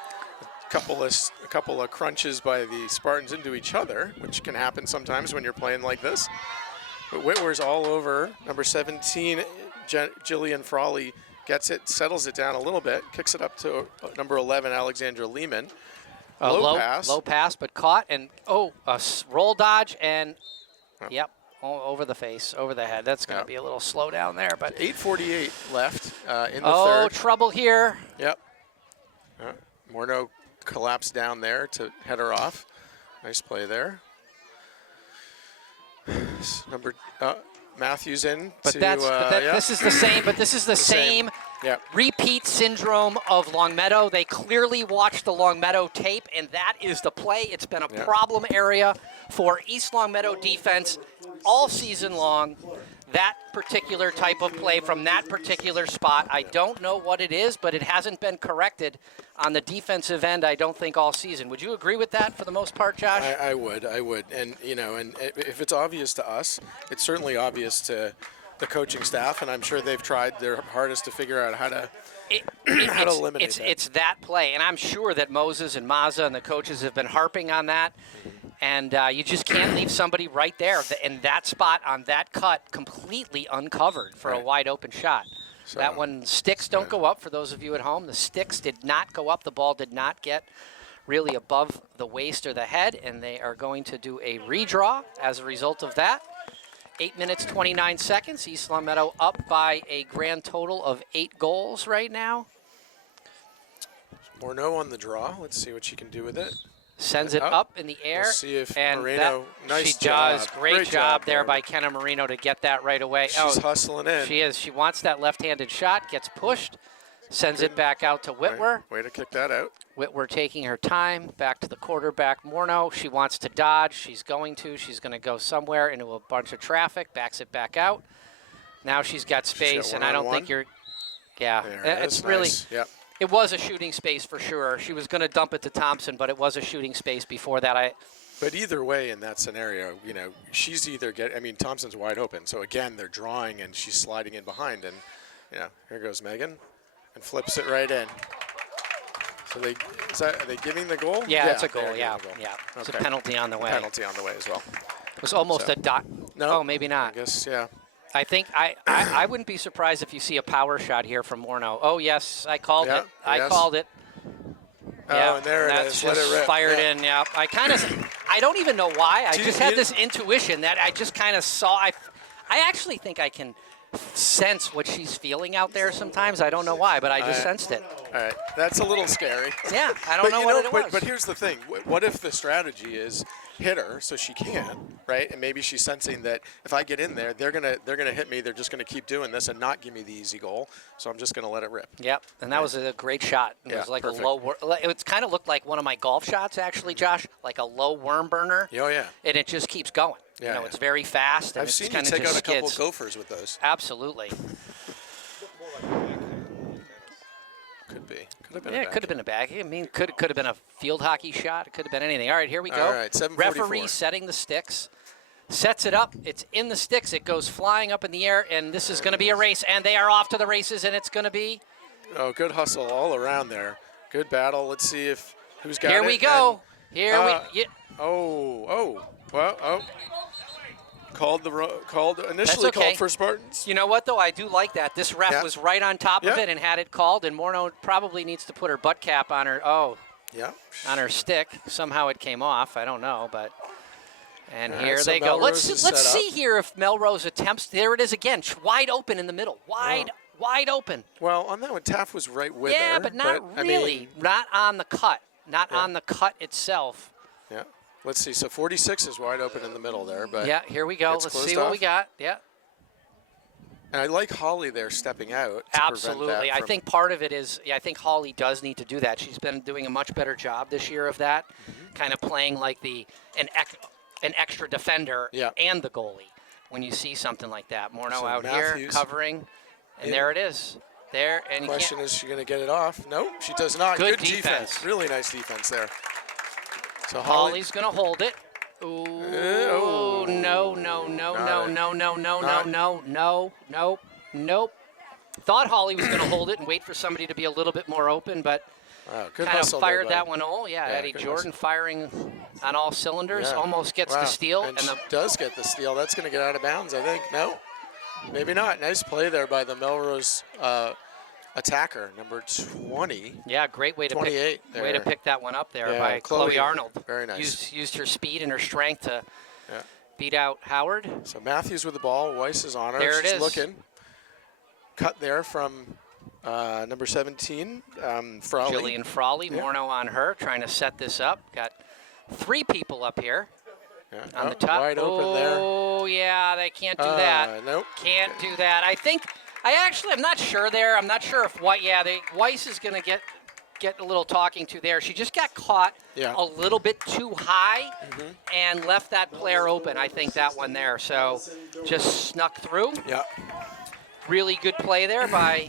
A couple of crunches by the Spartans into each other, which can happen sometimes when you're playing like this. But Whitwer's all over. Number 17, Jillian Frawley gets it, settles it down a little bit, kicks it up to number 11, Alexandra Lehman. Low pass, but caught, and a roll dodge, and over the face, over the head. That's going to be a little slow down there. But 8:48 left in the third. Oh, trouble here. Yep. Morneau collapsed down there to head her off. Nice play there. Number Matthews in. This is the same. But this is the same. Repeat syndrome of Longmeadow. They clearly watched the Longmeadow tape, and that is the play. It's been a problem area for East Longmeadow defense all season long. That particular type of play from that particular spot, I don't know what it is, but it hasn't been corrected on the defensive end, I don't think, all season. Would you agree with that for the most part, Josh? I would. And, and if it's obvious to us, it's certainly obvious to the coaching staff, and I'm sure they've tried their hardest to figure out how to eliminate that. It's that play, and I'm sure that Moses and Mazza and the coaches have been harping on that. And you just can't leave somebody right there in that spot on that cut completely uncovered for a wide open shot. So that one, sticks don't go up for those of you at home. The sticks did not go up. The ball did not get really above the waist or the head, and they are going to do a redraw as a result of that. 8 minutes, 29 seconds. East Longmeadow up by a grand total of 8 goals right now. Morneau on the draw. Let's see what she can do with it. Sends it up in the air. We'll see if and Marino, she does. Great job there by Kenna Marino to get that right away. She's hustling in. She is. She wants that left-handed shot, gets pushed, sends it back out to Whitwer. Way to kick that out. Whitwer taking her time, back to the quarterback, Morneau. She wants to dodge. She's going to go somewhere into a bunch of traffic, backs it back out. Now she's got space, and I don't think you're, it's really, nice. Yep. It was a shooting space for sure. She was going to dump it to Thompson, but it was a shooting space before that. But either way, in that scenario, she's either Thompson's wide open. So again, they're drawing and she's sliding in behind, and here goes Megan, and flips it right in. So are they giving the goal? Yeah, it's a goal. Yeah. It's a penalty on the way. Penalty on the way as well. It was almost a dot. No, oh, maybe not. I guess I think I wouldn't be surprised if you see a power shot here from Morneau. Oh yes, I called it. I called it. Oh, and there it is. That's just fired in. Yeah, I don't even know why. I just had this intuition that I just kind of saw. I actually think I can sense what she's feeling out there sometimes. I don't know why, but I just sensed it. All right, that's a little scary. Yeah, I don't know what it was. But here's the thing. What if the strategy is hit her so she can, right? And maybe she's sensing that if I get in there, they're gonna hit me. They're just gonna keep doing this and not give me the easy goal. So I'm just gonna let it rip. Yep, and that was a great shot. It was like perfect. It kind of looked like one of my golf shots, actually, Josh, like a low worm burner. Oh yeah. And it just keeps going. Yeah, it's very fast. And I've seen you take out a couple gophers with those. Absolutely. Could be. Could have been. Yeah, it could have been a bag. I mean, could have been a field hockey shot. It could have been anything. All right, here we go. All right, 7:44. Referee setting the sticks. Sets it up. It's in the sticks. It goes flying up in the air, and this is going to be a race. And they are off to the races, and it's going to be. Oh, good hustle all around there. Good battle. Let's see if who's got it. Here we go. Here we. Yeah. Initially okay. called for Spartans. You know what, though? I do like that. This ref was right on top of it and had it called, and Morneau probably needs to put her butt cap on her, on her stick. Somehow it came off. I don't know, but... And here they go. Let's see here if Melrose attempts. There it is again. Wide open in the middle. Wide open. Well, on that one, Taff was right with her. Yeah, but not really. Not on the cut. Not on the cut itself. Yeah. Let's see. So 46 is wide open in the middle there. But yeah, here we go. Let's see what we got. Yeah. And I like Holly there stepping out. Absolutely. I think part of it is, I think Holly does need to do that. She's been doing a much better job this year of that, kind of playing like an extra defender and the goalie when you see something like that. Morneau out Matthews here covering, and there it is. There, and question is she going to get it off? No, she does not. Good defense. Really nice defense there. So Holly's going to hold it. Ooh, no. Nope. Thought Holly was going to hold it and wait for somebody to be a little bit more open, but kind of fired that one. Eddie Jordan firing on all cylinders. Almost gets the steal. And does get the steal. That's going to get out of bounds, I think. No, maybe not. Nice play there by the Melrose attacker, number 20. Yeah, great way to pick that one up there by Chloe Arnold. Very nice. Used her speed and her strength to beat out Howard. So Matthews with the ball. Weiss is on her. There it is. Looking. Cut there from number 17, Frawley. Jillian Frawley. Morneau on her, trying to set this up. Got 3 people up here on the top. Wide open there. Oh, yeah, they can't do that. Nope. Can't do that. I'm not sure there. I'm not sure if Weiss is going to get a little talking to there. She just got caught a little bit too high and left that player open, I think, that one there. So just snuck through. Yeah. Really good play there by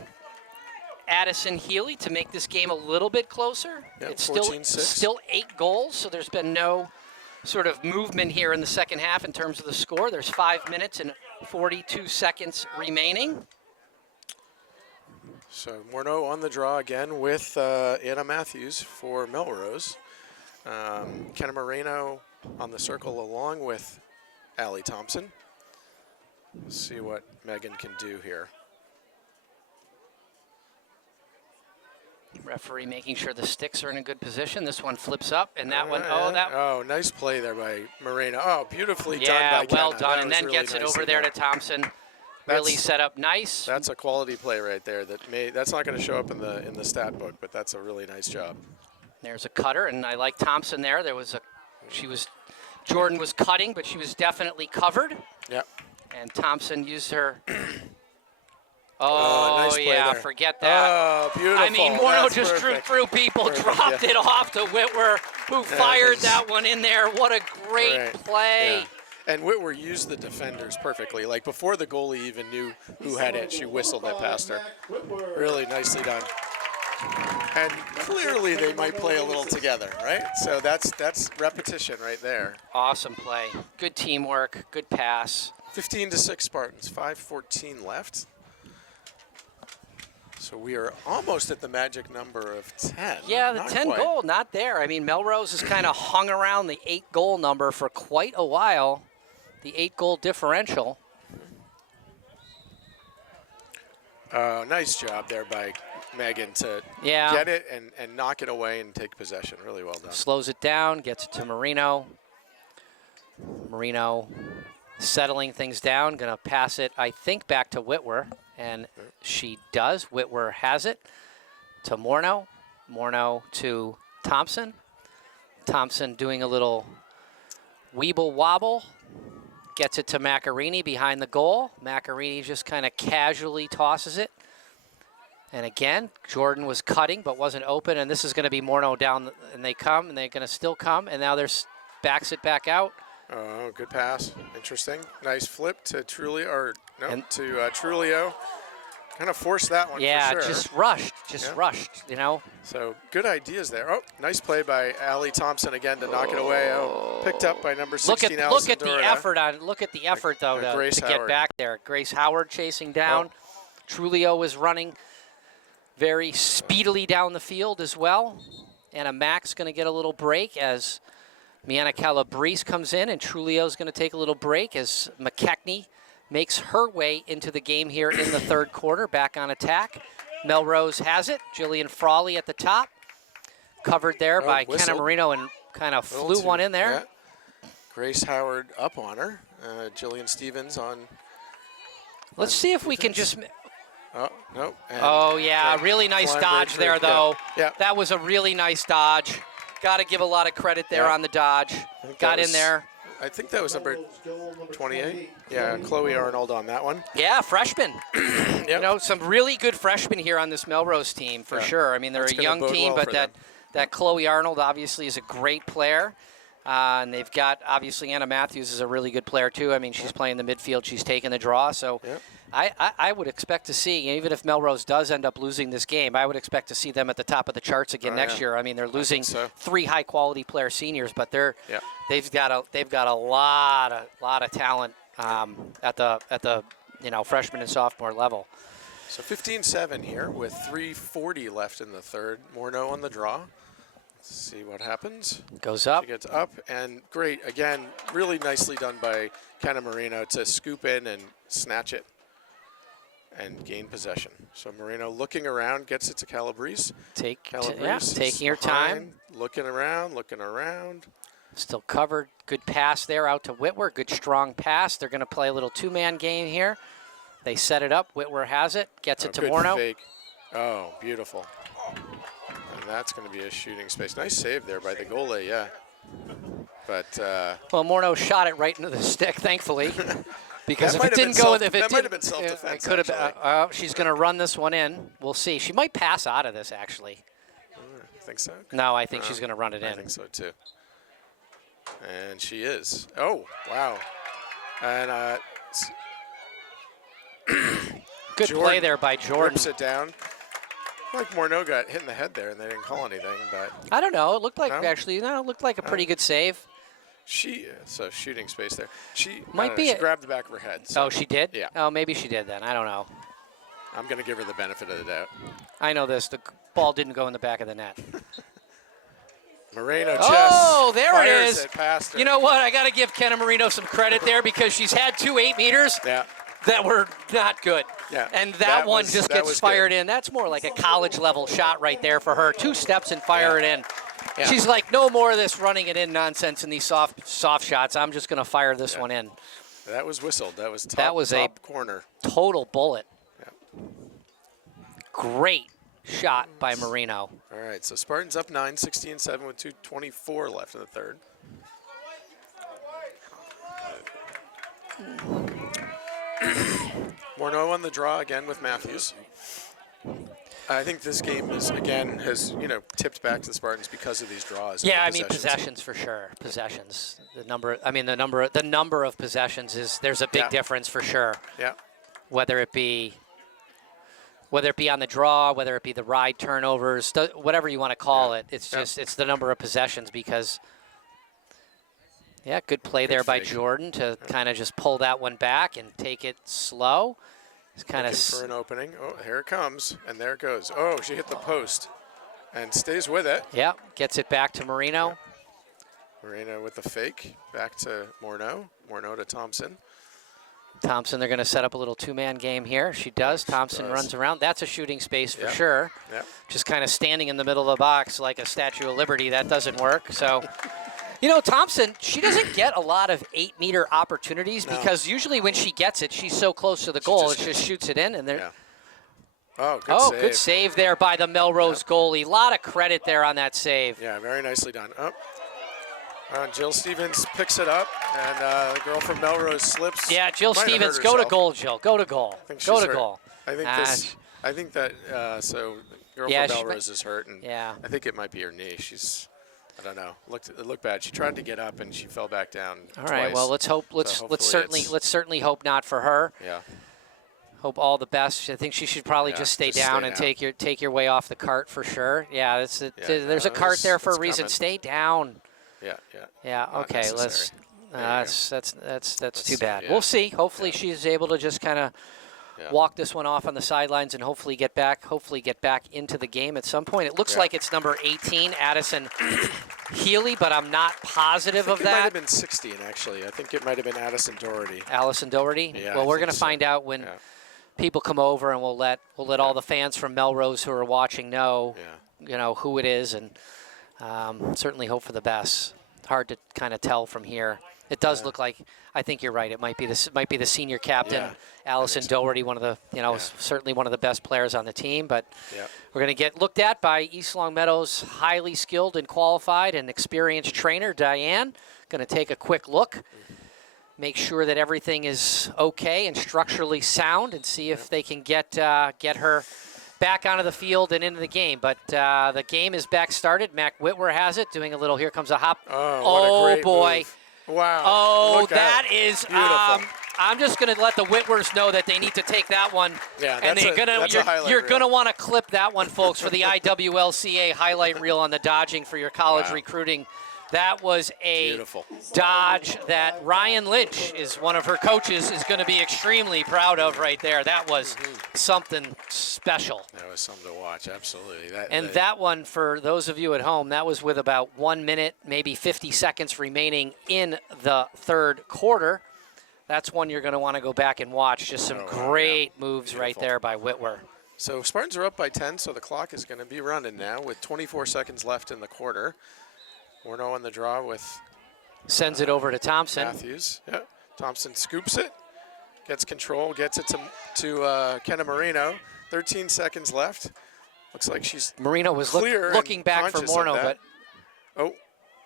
Addison Healy to make this game a little bit closer. Yeah, it's 14-6. still 8 goals, so there's been no sort of movement here in the second half in terms of the score. There's 5 minutes and 42 seconds remaining. So Morneau on the draw again with Anna Matthews for Melrose. Kenna Moreno on the circle along with Allie Thompson. Let's see what Megan can do here. Referee making sure the sticks are in a good position. This one flips up, and that one, nice play there by Moreno. Oh, beautifully done by Yeah, well Kenna. done, and then gets it over there to Thompson. Really set up nice. That's a quality play right there. That's not going to show up in the stat book, but that's a really nice job. There's a cutter, and I like Thompson there. Jordan was cutting, but she was definitely covered. Yep. And Thompson used her. Nice play there. Forget that. Oh, beautiful. I mean, Morneau just drew perfect. through people, dropped it off to Whitwer, who fired that one in there. What a great play. Yeah. And Whitwer used the defenders perfectly. Like before the goalie even knew who had it, she whistled it past her. Really nicely done. And clearly they might play a little together, right? So that's repetition right there. Awesome play. Good teamwork, good pass. 15-6 Spartans, 5:14 left. So we are almost at the magic number of 10. Yeah, the 10 goal, not there. I mean, Melrose has kind of hung around the 8 goal number for quite a while. The 8 goal differential. Nice job there by Megan to get it and knock it away and take possession. Really well done. Slows it down, gets it to Marino. Marino settling things down, going to pass it, I think, back to Whitwer. And she does. Whitwer has it to Morneau. Morneau to Thompson. Thompson doing a little weeble wobble. Gets it to Macarini behind the goal. Macarini just kind of casually tosses it. And again, Jordan was cutting but wasn't open. And this is going to be Morneau down. And they come, and they're going to still come. And now there's backs it back out. Oh, good pass. Interesting. Nice flip to Trulio. Trulio. Kind of forced that one for sure. Yeah, just rushed, you know. So good ideas there. Oh, nice play by Allie Thompson again to knock it away. Oh, picked up by number 16, Look at the effort, though, to get back there. Grace Howard chasing down. Trulio is running very speedily down the field as well. Anna Mack's going to get a little break as MIAA Calabrese comes in, and Trulio's going to take a little break as McKechnie makes her way into the game here in the third quarter, back on attack. Melrose has it. Jillian Frawley at the top, covered there by Kenna Marino, and kind of flew one in there. Yeah. Grace Howard up on her. Jillian Stevens on. Let's see if we can just. Oh, no. Oh, yeah, really nice dodge there, though. Yeah. That was a really nice dodge. Got to give a lot of credit there on the dodge. Got in there. I think that was number 28. Yeah, Chloe Arnold on that one. Yeah, freshman. Yep. You know, some really good freshmen here on this Melrose team, for sure. I mean, they're a young team, but that Chloe Arnold obviously is a great player. And they've got, obviously, Anna Matthews is a really good player, too. I mean, she's playing the midfield. She's taking the draw. So I would expect to see, even if Melrose does end up losing this game, I would expect to see them at the top of the charts again next year. I mean, they're losing 3 high-quality player seniors, but they've got a lot of talent at the freshman and sophomore level. So 15-7 here with 3:40 left in the third. Morneau on the draw. Let's see what happens. Goes up. She gets up, and great. Again, really nicely done by Kenna Marino to scoop in and snatch it and gain possession. So Marino looking around, gets it to Calabrese. Taking her time. Looking around. Still covered. Good pass there out to Whitwer. Good strong pass. They're going to play a little two-man game here. They set it up. Whitwer has it. Gets it to Morneau. Fake. Oh, beautiful. And that's going to be a shooting space. Nice save there by the goalie, yeah. But well, Morneau shot it right into the stick, thankfully, because if that might have been self-defense. It could have. She's going to run this one in. We'll see. She might pass out of this, actually. I think so. No, I think she's going to run it in. I think so too. And she is. Oh, wow. And good play there by Jordan. Rips it down. Like Morneau got hit in the head there, and they didn't call anything. But I don't know. It looked like it looked like a pretty good save. So shooting space there. She grabbed the back of her head. So. Oh, she did? Yeah. Oh, maybe she did then. I don't know. I'm going to give her the benefit of the doubt. I know this. The ball didn't go in the back of the net. Marino just there it is. Past her. You know what? I got to give Kenna Marino some credit there because she's had 2 8-meters that were not good. Yeah. And that one just gets fired in. That's more like a college-level shot right there for her. 2 steps and fire it in. Yeah. She's like, no more of this running it in nonsense in these soft shots. I'm just going to fire this one in. That was whistled. That was top corner. Total bullet. Yeah. Great shot by Marino. All right, so Spartans up 9, 16-7 with 2:24 left in the third. Morneau on the draw again with Matthews. I think this game has tipped back to the Spartans because of these draws. Yeah, I mean possessions for sure. Possessions. The number of possessions there's a big difference for sure. Yeah. Whether it be on the draw, whether it be the ride turnovers, whatever you want to call it, it's just it's the number of possessions because. Yeah, good play there by Jordan to kind of just pull that one back and take it slow. It's kind of for an opening. Oh, here it comes, and there it goes. Oh, she hit the post and stays with it. Yeah, gets it back to Marino. Yeah. Marino with the fake, back to Morneau. Morneau to Thompson. Thompson, they're going to set up a little 2-man game here. She does. Thompson runs around. That's a shooting space for sure. Yep. Just kind of standing in the middle of the box like a Statue of Liberty. That doesn't work. So. You know, Thompson, she doesn't get a lot of 8-meter opportunities because usually when she gets it, she's so close to the goal, she just shoots it in. And good save there by the Melrose goalie. A lot of credit there on that save. Yeah, very nicely done. Jill Stevens picks it up, and the girl from Melrose slips. Yeah, Jill Stevens, go to goal, Jill. Go to goal. Go to goal. I think that the girl from Melrose is hurt, and I think it might be her knee. I don't know. It looked bad. She tried to get up and she fell back down. All right. Well, let's hope. Let's certainly hope not for her. Yeah. Hope all the best. I think she should probably just stay down and take your way off the cart for sure. Yeah. There's a cart there for a reason. Coming. Stay down. Yeah. Yeah. Okay. That's too bad. We'll see. Hopefully she's able to just kind of walk this one off on the sidelines and hopefully get back into the game at some point. It looks like it's number 18, Addison Healy, but I'm not positive of that. It might have been 16, actually. I think it might have been Addison Doherty. Allison Doherty? Yeah, well, we're going to find out when people come over, and we'll let all the fans from Melrose who are watching know, who it is, and certainly hope for the best. Hard to kind of tell from here. It does look like, I think you're right. It might be the senior captain, Allison Doherty, one of the, certainly one of the best players on the team. But we're going to get looked at by East Longmeadow's highly skilled and qualified and experienced trainer, Diane. Going to take a quick look, make sure that everything is okay and structurally sound, and see if they can get her back onto the field and into the game. But the game is back started. Mac Whitwer has it, doing a little, here comes a hop. Oh, what a great boy. Move. Wow. Oh, Look that out. is Beautiful. I'm just going to let the Whitwers know that they need to take that one. Yeah, and you're going to want to clip that one, folks, for the IWLCA highlight reel on the dodging for your college recruiting. That was a beautiful dodge that Ryan Lynch, is one of her coaches, is going to be extremely proud of right there. That was something special. That was something to watch, absolutely. That one, for those of you at home, that was with about 1 minute, maybe 50 seconds remaining in the third quarter. That's one you're going to want to go back and watch. Just some great moves right there by Whitwer. So Spartans are up by 10, so the clock is going to be running now with 24 seconds left in the quarter. Morneau on the draw with sends it over to Thompson. Matthews. Yeah. Thompson scoops it, gets control, gets it to Kenna Marino. 13 seconds left. Looks like she's Marino was looking back for Morneau, but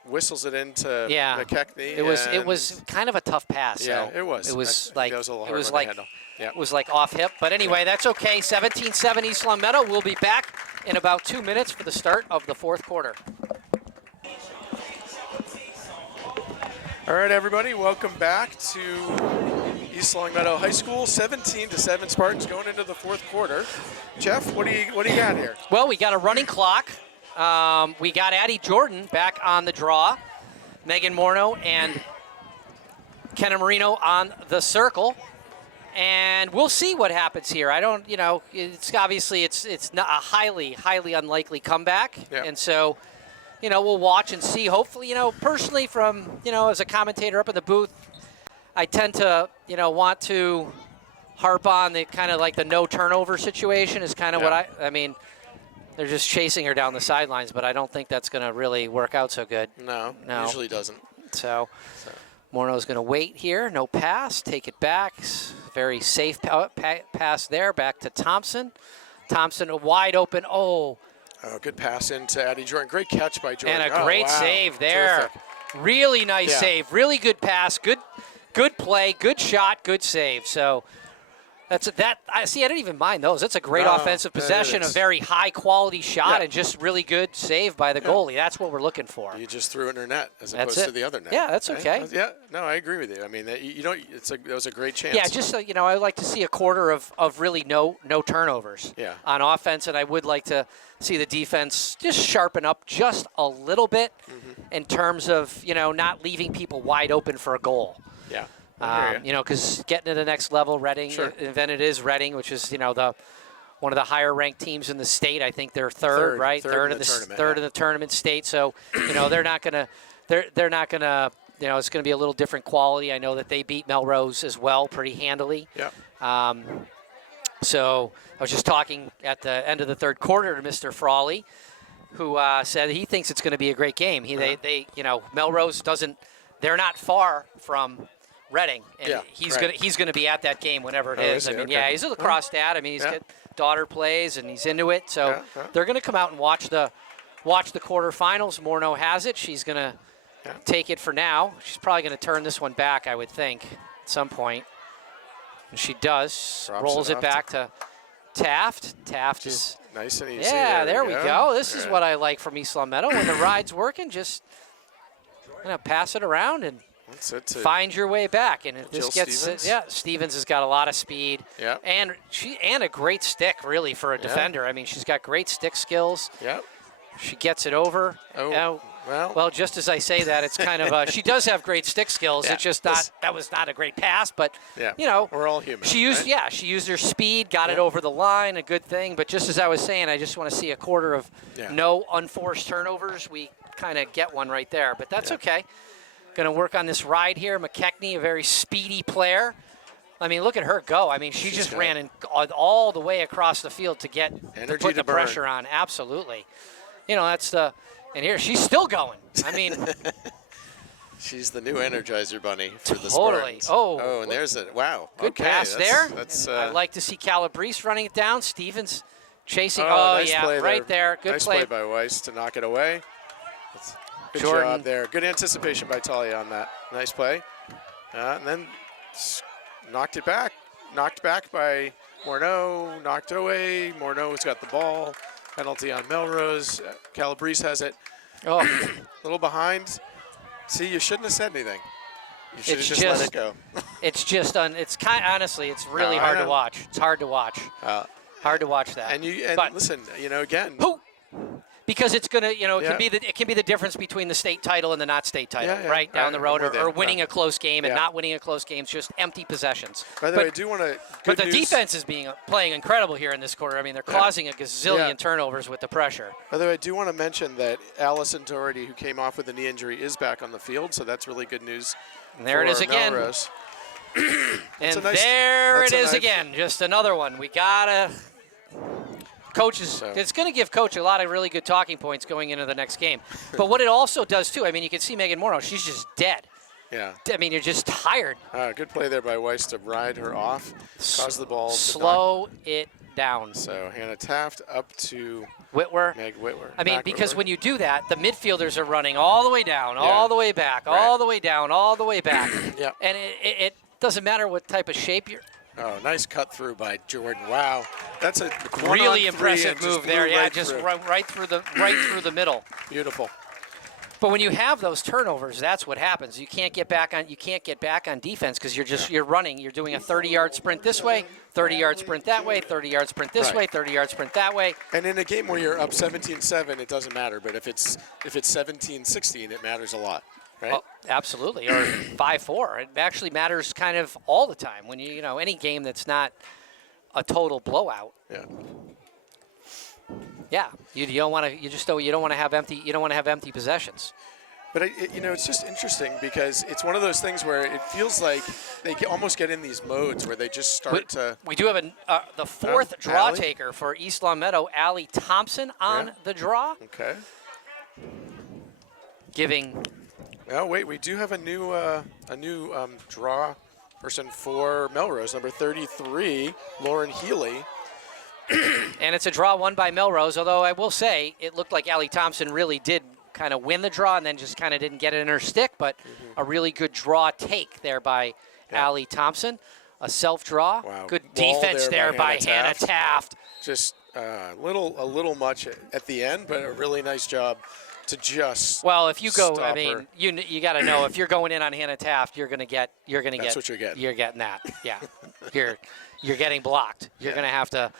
whistles it into McKechnie. It was kind of a tough pass. Yeah, so it was. It was like it was like off hip. But anyway, that's okay. 17-7 East Longmeadow. We'll be back in about 2 minutes for the start of the fourth quarter. All right, everybody, welcome back to East Longmeadow High School. 17-7 Spartans going into the fourth quarter. Jeff, what do you got here? Well, we got a running clock. We got Addie Jordan back on the draw. Megan Morneau and Kenna Marino on the circle. And we'll see what happens here. I don't, it's obviously it's not a highly unlikely comeback. Yeah. And so, we'll watch and see. Hopefully, personally from, as a commentator up in the booth, I tend to, want to harp on the kind of like the no turnover situation is kind of what I mean, they're just chasing her down the sidelines, but I don't think that's going to really work out so good. No, usually doesn't. So. Morneau's going to wait here. No pass. Take it back. Very safe pass there. Back to Thompson. Thompson wide open. Oh, good pass into Addie Jordan. Great catch by Jordan. And a great save there. Terrific. Really nice save. Really good pass. Good play. Good shot. Good save. So I didn't even mind those. That's a great offensive possession, a very high quality shot, and just really good save by the goalie. That's what we're looking for. You just threw it in her net as opposed to the other net. Yeah, that's okay. Yeah, no, I agree with you. I mean, that was a great chance. Yeah, just I would like to see a quarter of really no turnovers on offense, and I would like to see the defense just sharpen up just a little bit in terms of not leaving people wide open for a goal. Yeah. Because getting to the next level, Reading, then it is Reading, which is one of the higher ranked teams in the state. I think they're third, right? Third in the tournament state. So they're not gonna it's gonna be a little different quality. I know that they beat Melrose as well pretty handily. Yeah. So I was just talking at the end of the third quarter to Mr. Frawley, who said he thinks it's going to be a great game. Melrose doesn't. They're not far from Reading, and he's gonna be at that game whenever it is. He's a lacrosse dad. I mean, he's got daughter plays and he's into it. So they're gonna come out and watch the quarterfinals. Morneau has it. She's gonna take it for now. She's probably gonna turn this one back, I would think, at some point. And she does. Rolls it back to Taft. Taft is nice and easy. Yeah, there we go. This is what I like from East Longmeadow. When the ride's working, just pass it around and find your way back. And if this gets Stevens has got a lot of speed. Yeah. And a great stick really for a defender. I mean, she's got great stick skills. Yeah. She gets it over. Oh, Well, just as I say that, it's kind of she does have great stick skills. Yeah, It's just not that was not a great pass, but yeah, you know, we're all human. She used right? she used her speed, got it over the line, a good thing. But just as I was saying, I just want to see a quarter of no unforced turnovers. We kind of get one right there, but that's okay. Going to work on this ride here. McKechnie, a very speedy player. I mean, look at her go. I mean, she just ran all the way across the field to put the pressure on. Absolutely. You know, that's the. And here, she's still going. I mean. She's the new Energizer Bunny for the Totally. Spartans. Oh, and there's it. Wow. Good pass there. I like to see Calabrese running it down. Stevens chasing. Nice play right there. Good nice play. by Weiss to knock it away. Good Jordan. job there. Good anticipation by Talia on that. Nice play. And then knocked back by Morneau. Knocked away. Morneau's got the ball. Penalty on Melrose. Calabrese has it. Oh, a little behind. See, you shouldn't have said anything. You should have just let it go. It's just honestly, it's really hard to watch. It's hard to watch. Hard to watch that. And listen, again. Because it's gonna, it can be the difference between the state title and the not state title, right down the road, or winning a close game and not winning a close game. It's just empty possessions. By the way, I do want to. But the defense is playing incredible here in this quarter. I mean, they're causing a gazillion turnovers with the pressure. By the way, I do want to mention that Allison Doherty, who came off with a knee injury, is back on the field, so that's really good news. And there it is again. Melrose. And there it is again. Just another one. We gotta. It's going to give Coach a lot of really good talking points going into the next game. But what it also does, too, I mean, you can see Megan Morneau, she's just dead. Yeah. I mean, you're just tired. Good play there by Weiss to ride her off, cause the ball. Slow it down. So Hannah Taft up to Whitwer. Meg Whitwer. I mean, because when you do that, the midfielders are running all the way down, all the way back, all the way down, all the way back. Yeah. And it doesn't matter what type of shape you're. Oh, nice cut through by Jordan. Wow, that's a really impressive move there. Right just through. right through the middle. Beautiful. But when you have those turnovers, that's what happens. You can't get back on defense because you're running. You're doing a 30-yard sprint this way, 30-yard sprint that way, 30-yard sprint this way, 30-yard sprint that way. And in a game where you're up 17-7, it doesn't matter. But if it's 17-16, it matters a lot. Right? Oh, absolutely, or 5-4. It actually matters kind of all the time when any game that's not a total blowout. Yeah. Yeah, you don't want to have empty possessions. But it's just interesting because it's one of those things where it feels like they almost get in these modes where they just start to. We do have the fourth draw taker for East Long Meadow, Allie Thompson on the draw. Okay. Giving. Oh wait, we do have a new draw person for Melrose, number 33, Lauren Healy. And it's a draw won by Melrose, although I will say it looked like Allie Thompson really did kind of win the draw and then just kind of didn't get it in her stick, but a really good draw take there by Allie Thompson. A self-draw. Wow. Good defense there by Hannah Taft. Just a little much at the end, but a really nice job to just if you go, stop I mean, her. you got to know if you're going in on Hannah Taft, you're gonna get. That's what you're getting. You're getting that. Yeah. you're getting blocked. You're gonna have to.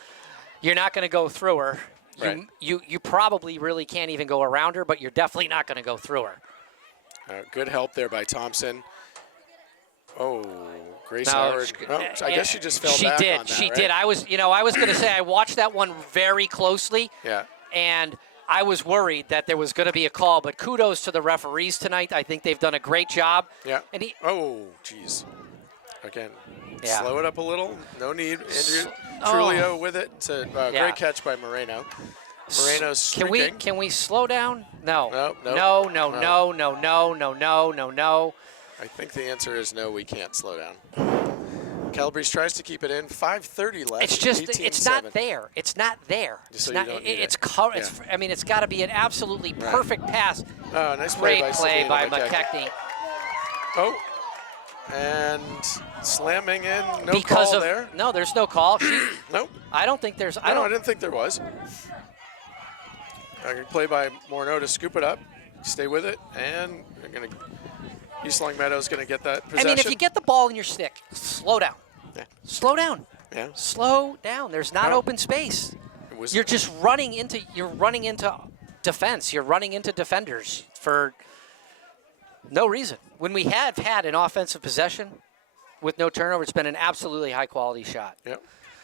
You're not gonna go through her. Right. You probably really can't even go around her, but you're definitely not gonna go through her. Good help there by Thompson. Oh, Grace Howard. I guess she just fell back on that, She did. I was going to say I watched that one very closely. Yeah. And I was worried that there was going to be a call, but kudos to the referees tonight. I think they've done a great job. Yeah. And geez. Again, Yeah. Slow it up a little. No need. Andrew Trulio with it. It's a great catch by Moreno. Moreno's streaking. Can we slow down? No. No. No. I think the answer is no, we can't slow down. Calabrese tries to keep it in. 5:30 left. It's just 18-7. it's not there. It's not there. So it's not. I mean, it's got to be an absolutely perfect pass. Oh, nice play Great play by McKechnie. Oh, and slamming in. No because call of, there. No, there's no call. Nope. I don't think there's. I didn't think there was. A good play by Morneau to scoop it up, stay with it, and they're going to. East Long Meadow is going to get that possession. I mean, if you get the ball in your stick, slow down. Yeah. Slow down. Yeah. Slow down. There's not open space. You're just running into defense. You're running into defenders for no reason. When we have had an offensive possession with no turnover, it's been an absolutely high-quality shot. Yep.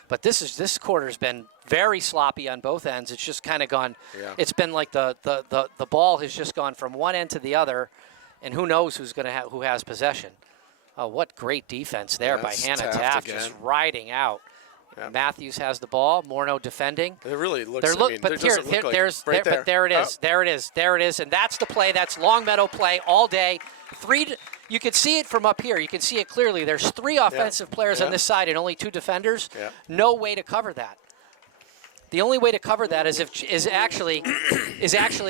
But this quarter's been very sloppy on both ends. It's just kind of gone. Yeah. It's been like the ball has just gone from one end to the other, and who knows who has possession. Oh, what great defense there by Hannah Taft, just riding out. Yeah. Matthews has the ball. Morneau defending. It really looks. But there it is. There it is, and that's the play. That's Longmeadow play all day. You can see it from up here. You can see it clearly. There's 3 offensive players on this side and only 2 defenders. Yeah. No way to cover that. The only way to cover that is actually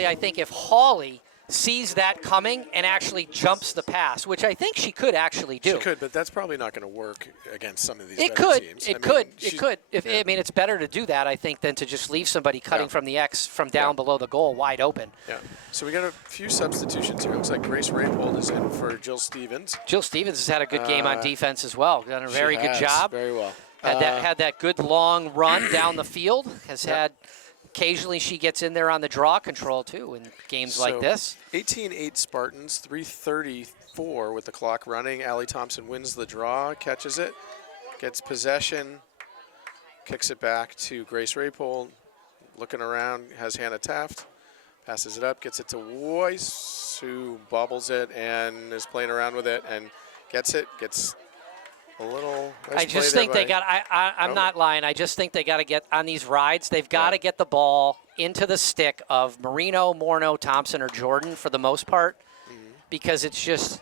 I think if Hawley sees that coming and actually jumps the pass, which I think she could actually do. She could, but that's probably not going to work against some of these It better could. teams. It could. I mean, it's better to do that, I think, than to just leave somebody cutting from the X from down below the goal wide open. Yeah. So we got a few substitutions here. It looks like Grace Raybold is in for Jill Stevens. Jill Stevens has had a good game on defense as well. Done a very good job. Very well. Had that good long run down the field. Occasionally she gets in there on the draw control, too, in games like this. 18-8 Spartans, 3:34 with the clock running. Allie Thompson wins the draw, catches it, gets possession, kicks it back to Grace Raypole. Looking around, has Hannah Taft, passes it up, gets it to Weiss, who bobbles it and is playing around with it and gets it, gets a little. I just think they got. I'm not lying. I just think they got to get on these rides. They've got to get the ball into the stick of Marino, Morneau, Thompson, or Jordan for the most part, because it's just.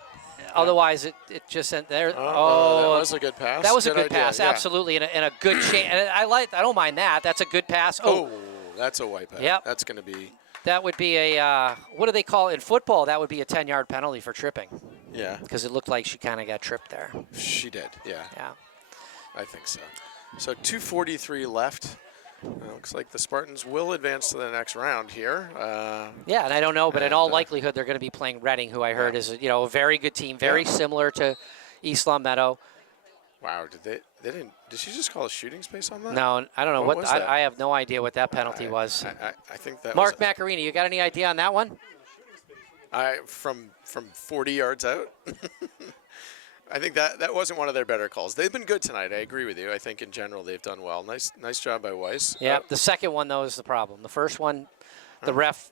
Otherwise, it just there. That was a good pass. That was a good pass, absolutely, and a good chance. And I don't mind that. That's a good pass. Oh, that's a wipeout. Yep. That's going to be. That would be a, what do they call it in football? That would be a 10-yard penalty for tripping. Yeah. Because it looked like she kind of got tripped there. She did, yeah. Yeah. I think so. So 2:43 left. Looks like the Spartans will advance to the next round here. Yeah, and I don't know, but in all likelihood, they're going to be playing Reading, who I heard is a very good team, very similar to East Longmeadow. Wow, did she just call a shooting space on that? No, I don't know what was that? I have no idea what that penalty was. I think that Mark Macarini, you got any idea on that one? From 40 yards out. I think that wasn't one of their better calls. They've been good tonight. I agree with you. I think in general they've done well. Nice job by Weiss. Yeah, the second one though is the problem. The first one, the ref.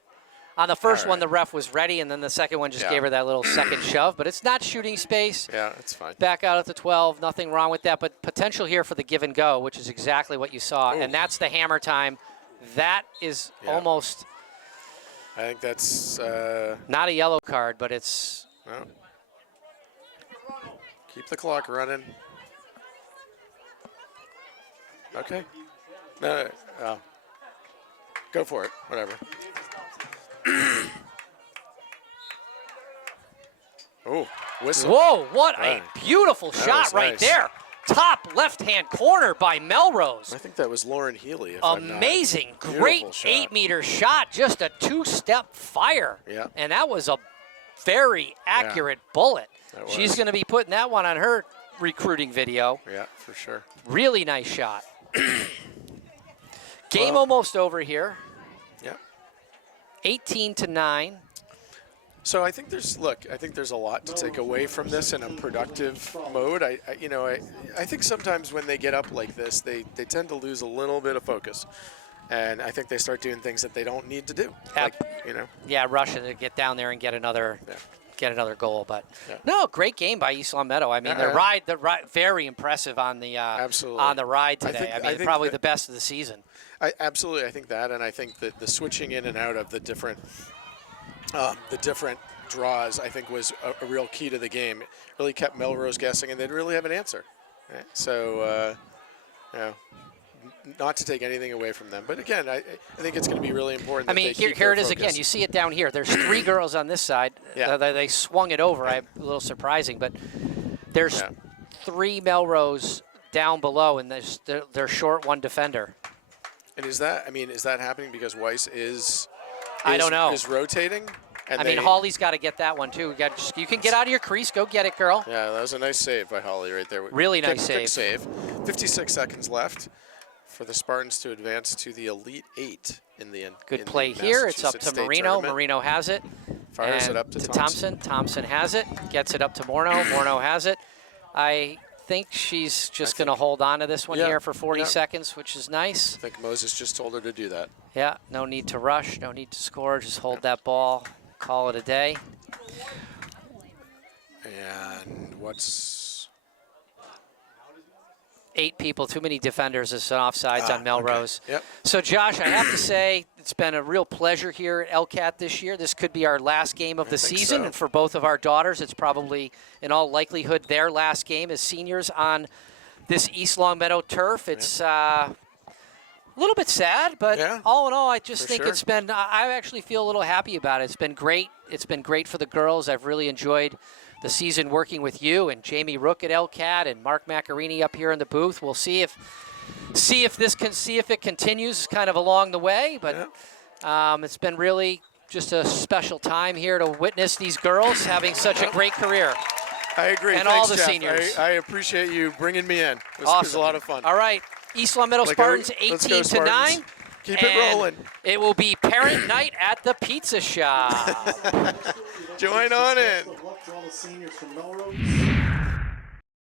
On the first one, the ref was ready, and then the second one just gave her that little second shove. But it's not shooting space. Yeah, it's fine. Back out at the 12, nothing wrong with that. But potential here for the give and go, which is exactly what you saw. Ooh. And that's the hammer time. That is almost. I think that's. Not a yellow card, but it's. No. Keep the clock running. Okay. No. Go for it. Whatever. Oh, whistle. Whoa, what a beautiful shot right there. Top left-hand corner by Melrose. I think that was Lauren Healy. Amazing, great 8-meter shot, just a 2-step fire. Yeah. And that was a very accurate bullet. She's going to be putting that one on her recruiting video. Yeah, for sure. Really nice shot. Game almost over here. 18-9. So I think there's a lot to take away from this in a productive mode. I think sometimes when they get up like this, they tend to lose a little bit of focus, and I think they start doing things that they don't need to do. Yeah, rushing to get down there and get another goal. But no, great game by East Longmeadow. I mean, the ride, very impressive on the on the ride today. I mean, probably the best of the season. Absolutely, I think that, and I think that the switching in and out of the different draws, I think, was a real key to the game. It really kept Melrose guessing, and they didn't really have an answer. Right? So, not to take anything away from them, but again, I think it's going to be really important. I mean, here it is again. You see it down here. There's 3 girls on this side. Yeah. They swung it over. A little surprising, but there's 3 Melrose down below, and they're short 1 defender. And is that happening because Weiss is I don't know. Is rotating? And I mean, Holly's got to get that one, too. You can get out of your crease. Go get it, girl. Yeah, that was a nice save by Holly right there. Really nice save. Quick save. 56 seconds left. for the Spartans to advance to the Elite Eight in the Good play here. It's up to Marino. Marino has it. Fires it up to Thompson. Thompson has it. Gets it up to Morneau. Morneau has it. I think she's just going to hold on to this one here for 40 seconds, which is nice. I think Moses just told her to do that. Yeah, no need to rush, no need to score. Just hold that ball, call it a day. And what's 8 people, too many defenders. It's an offsides on Melrose. Okay. Yep. So, Josh, I have to say it's been a real pleasure here at LCAT this year. This could be our last game of the season, so. and for both of our daughters, it's probably, in all likelihood, their last game as seniors on this East Longmeadow turf. It's a little bit sad, but all in all, I just think it's been, I actually feel a little happy about it. It's been great. It's been great for the girls. I've really enjoyed the season working with you and Jamie Rook at LCAT and Mark Macarini up here in the booth. We'll see if it continues kind of along the way, but it's been really just a special time here to witness these girls having such a great career. I agree. And Thanks, all the Jeff. seniors. I appreciate you bringing me in. It was a lot of fun. All right, East Longmeadow Spartans 18 to 9. Keep it rolling. It will be parent night at the pizza shop. Join on in. Good luck to all the seniors from Melrose.